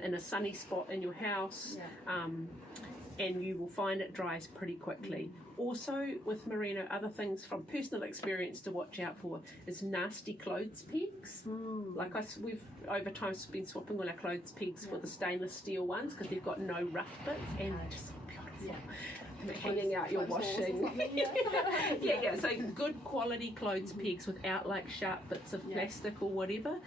in a sunny spot in your house, and you will find it dries pretty quickly. Also with merino, other things from personal experience to watch out for is nasty clothes pegs. Like we've over time been swapping all our clothes pegs for the stainless steel ones, because they've got no rough bits and they're just so beautiful. Hanging out your washing. So good quality clothes pegs without like sharp bits of plastic or whatever.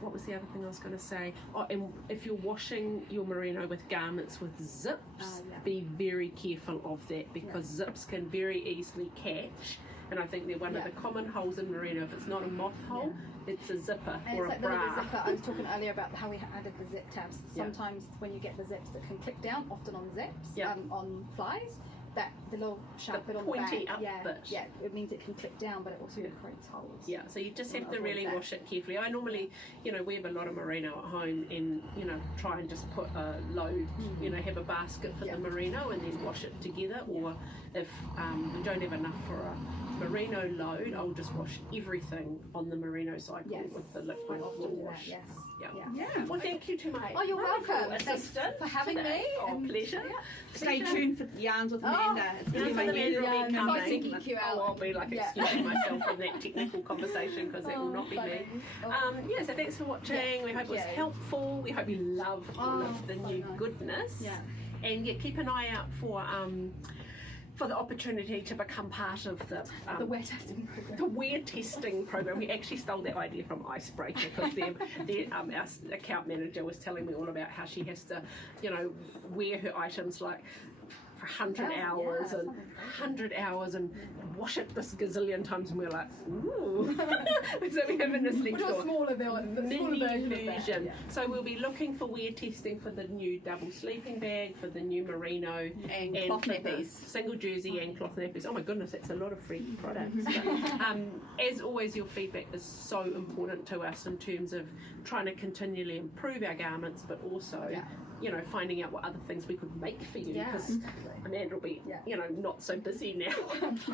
What was the other thing I was going to say? Oh, and if you're washing your merino with garments with zips, be very careful of that, because zips can very easily catch. And I think they're one of the common holes in merino. If it's not a moth hole, it's a zipper or a bra. The zipper. I was talking earlier about how we added the zip tabs. Sometimes when you get the zips that can click down, often on zips, on flies, that the little sharp bit on the back, pointy up bit. Yeah, it means it can click down, but it also creates holes. Yeah, so you just have to really wash it carefully. I normally, we have a lot of merino at home, and try and just put a load, have a basket for the merino and then wash it together. Or if we don't have enough for a merino load, I'll just wash everything on the merino cycle with the liquid wool wash. Well, thank you to my you're welcome. assistant. Thanks for having me. Pleasure. Stay tuned for yarns with Amanda. It's going to be my new I'll be like excusing myself from that technical conversation, because that will not be me. So thanks for watching. We hope it was helpful. We hope you love all of the new goodness. And keep an eye out for for the opportunity to become part of the wear testing program. The wear testing program. We actually stole that idea from Icebreaker because our account manager was telling me all about how she has to, you know, wear her items like for 100 hours and 100 hours and wash it this gazillion times, and we're like, ooh. So we have in this next door smaller mini version. Yeah. So we'll be looking for wear testing for the new double sleeping bag, for the new merino, and cloth for the nappies. single jersey and cloth nappies. Oh my goodness, that's a lot of free products. But, as always, your feedback is so important to us in terms of trying to continually improve our garments, but also you know, finding out what other things we could make for you, because Amanda will be, you know, not so busy now.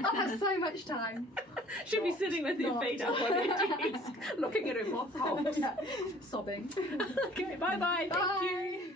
I'll have so much time. She'll be sitting with her feet up on her desk, looking at her moth holes. Sobbing. Okay, bye-bye. Thank you.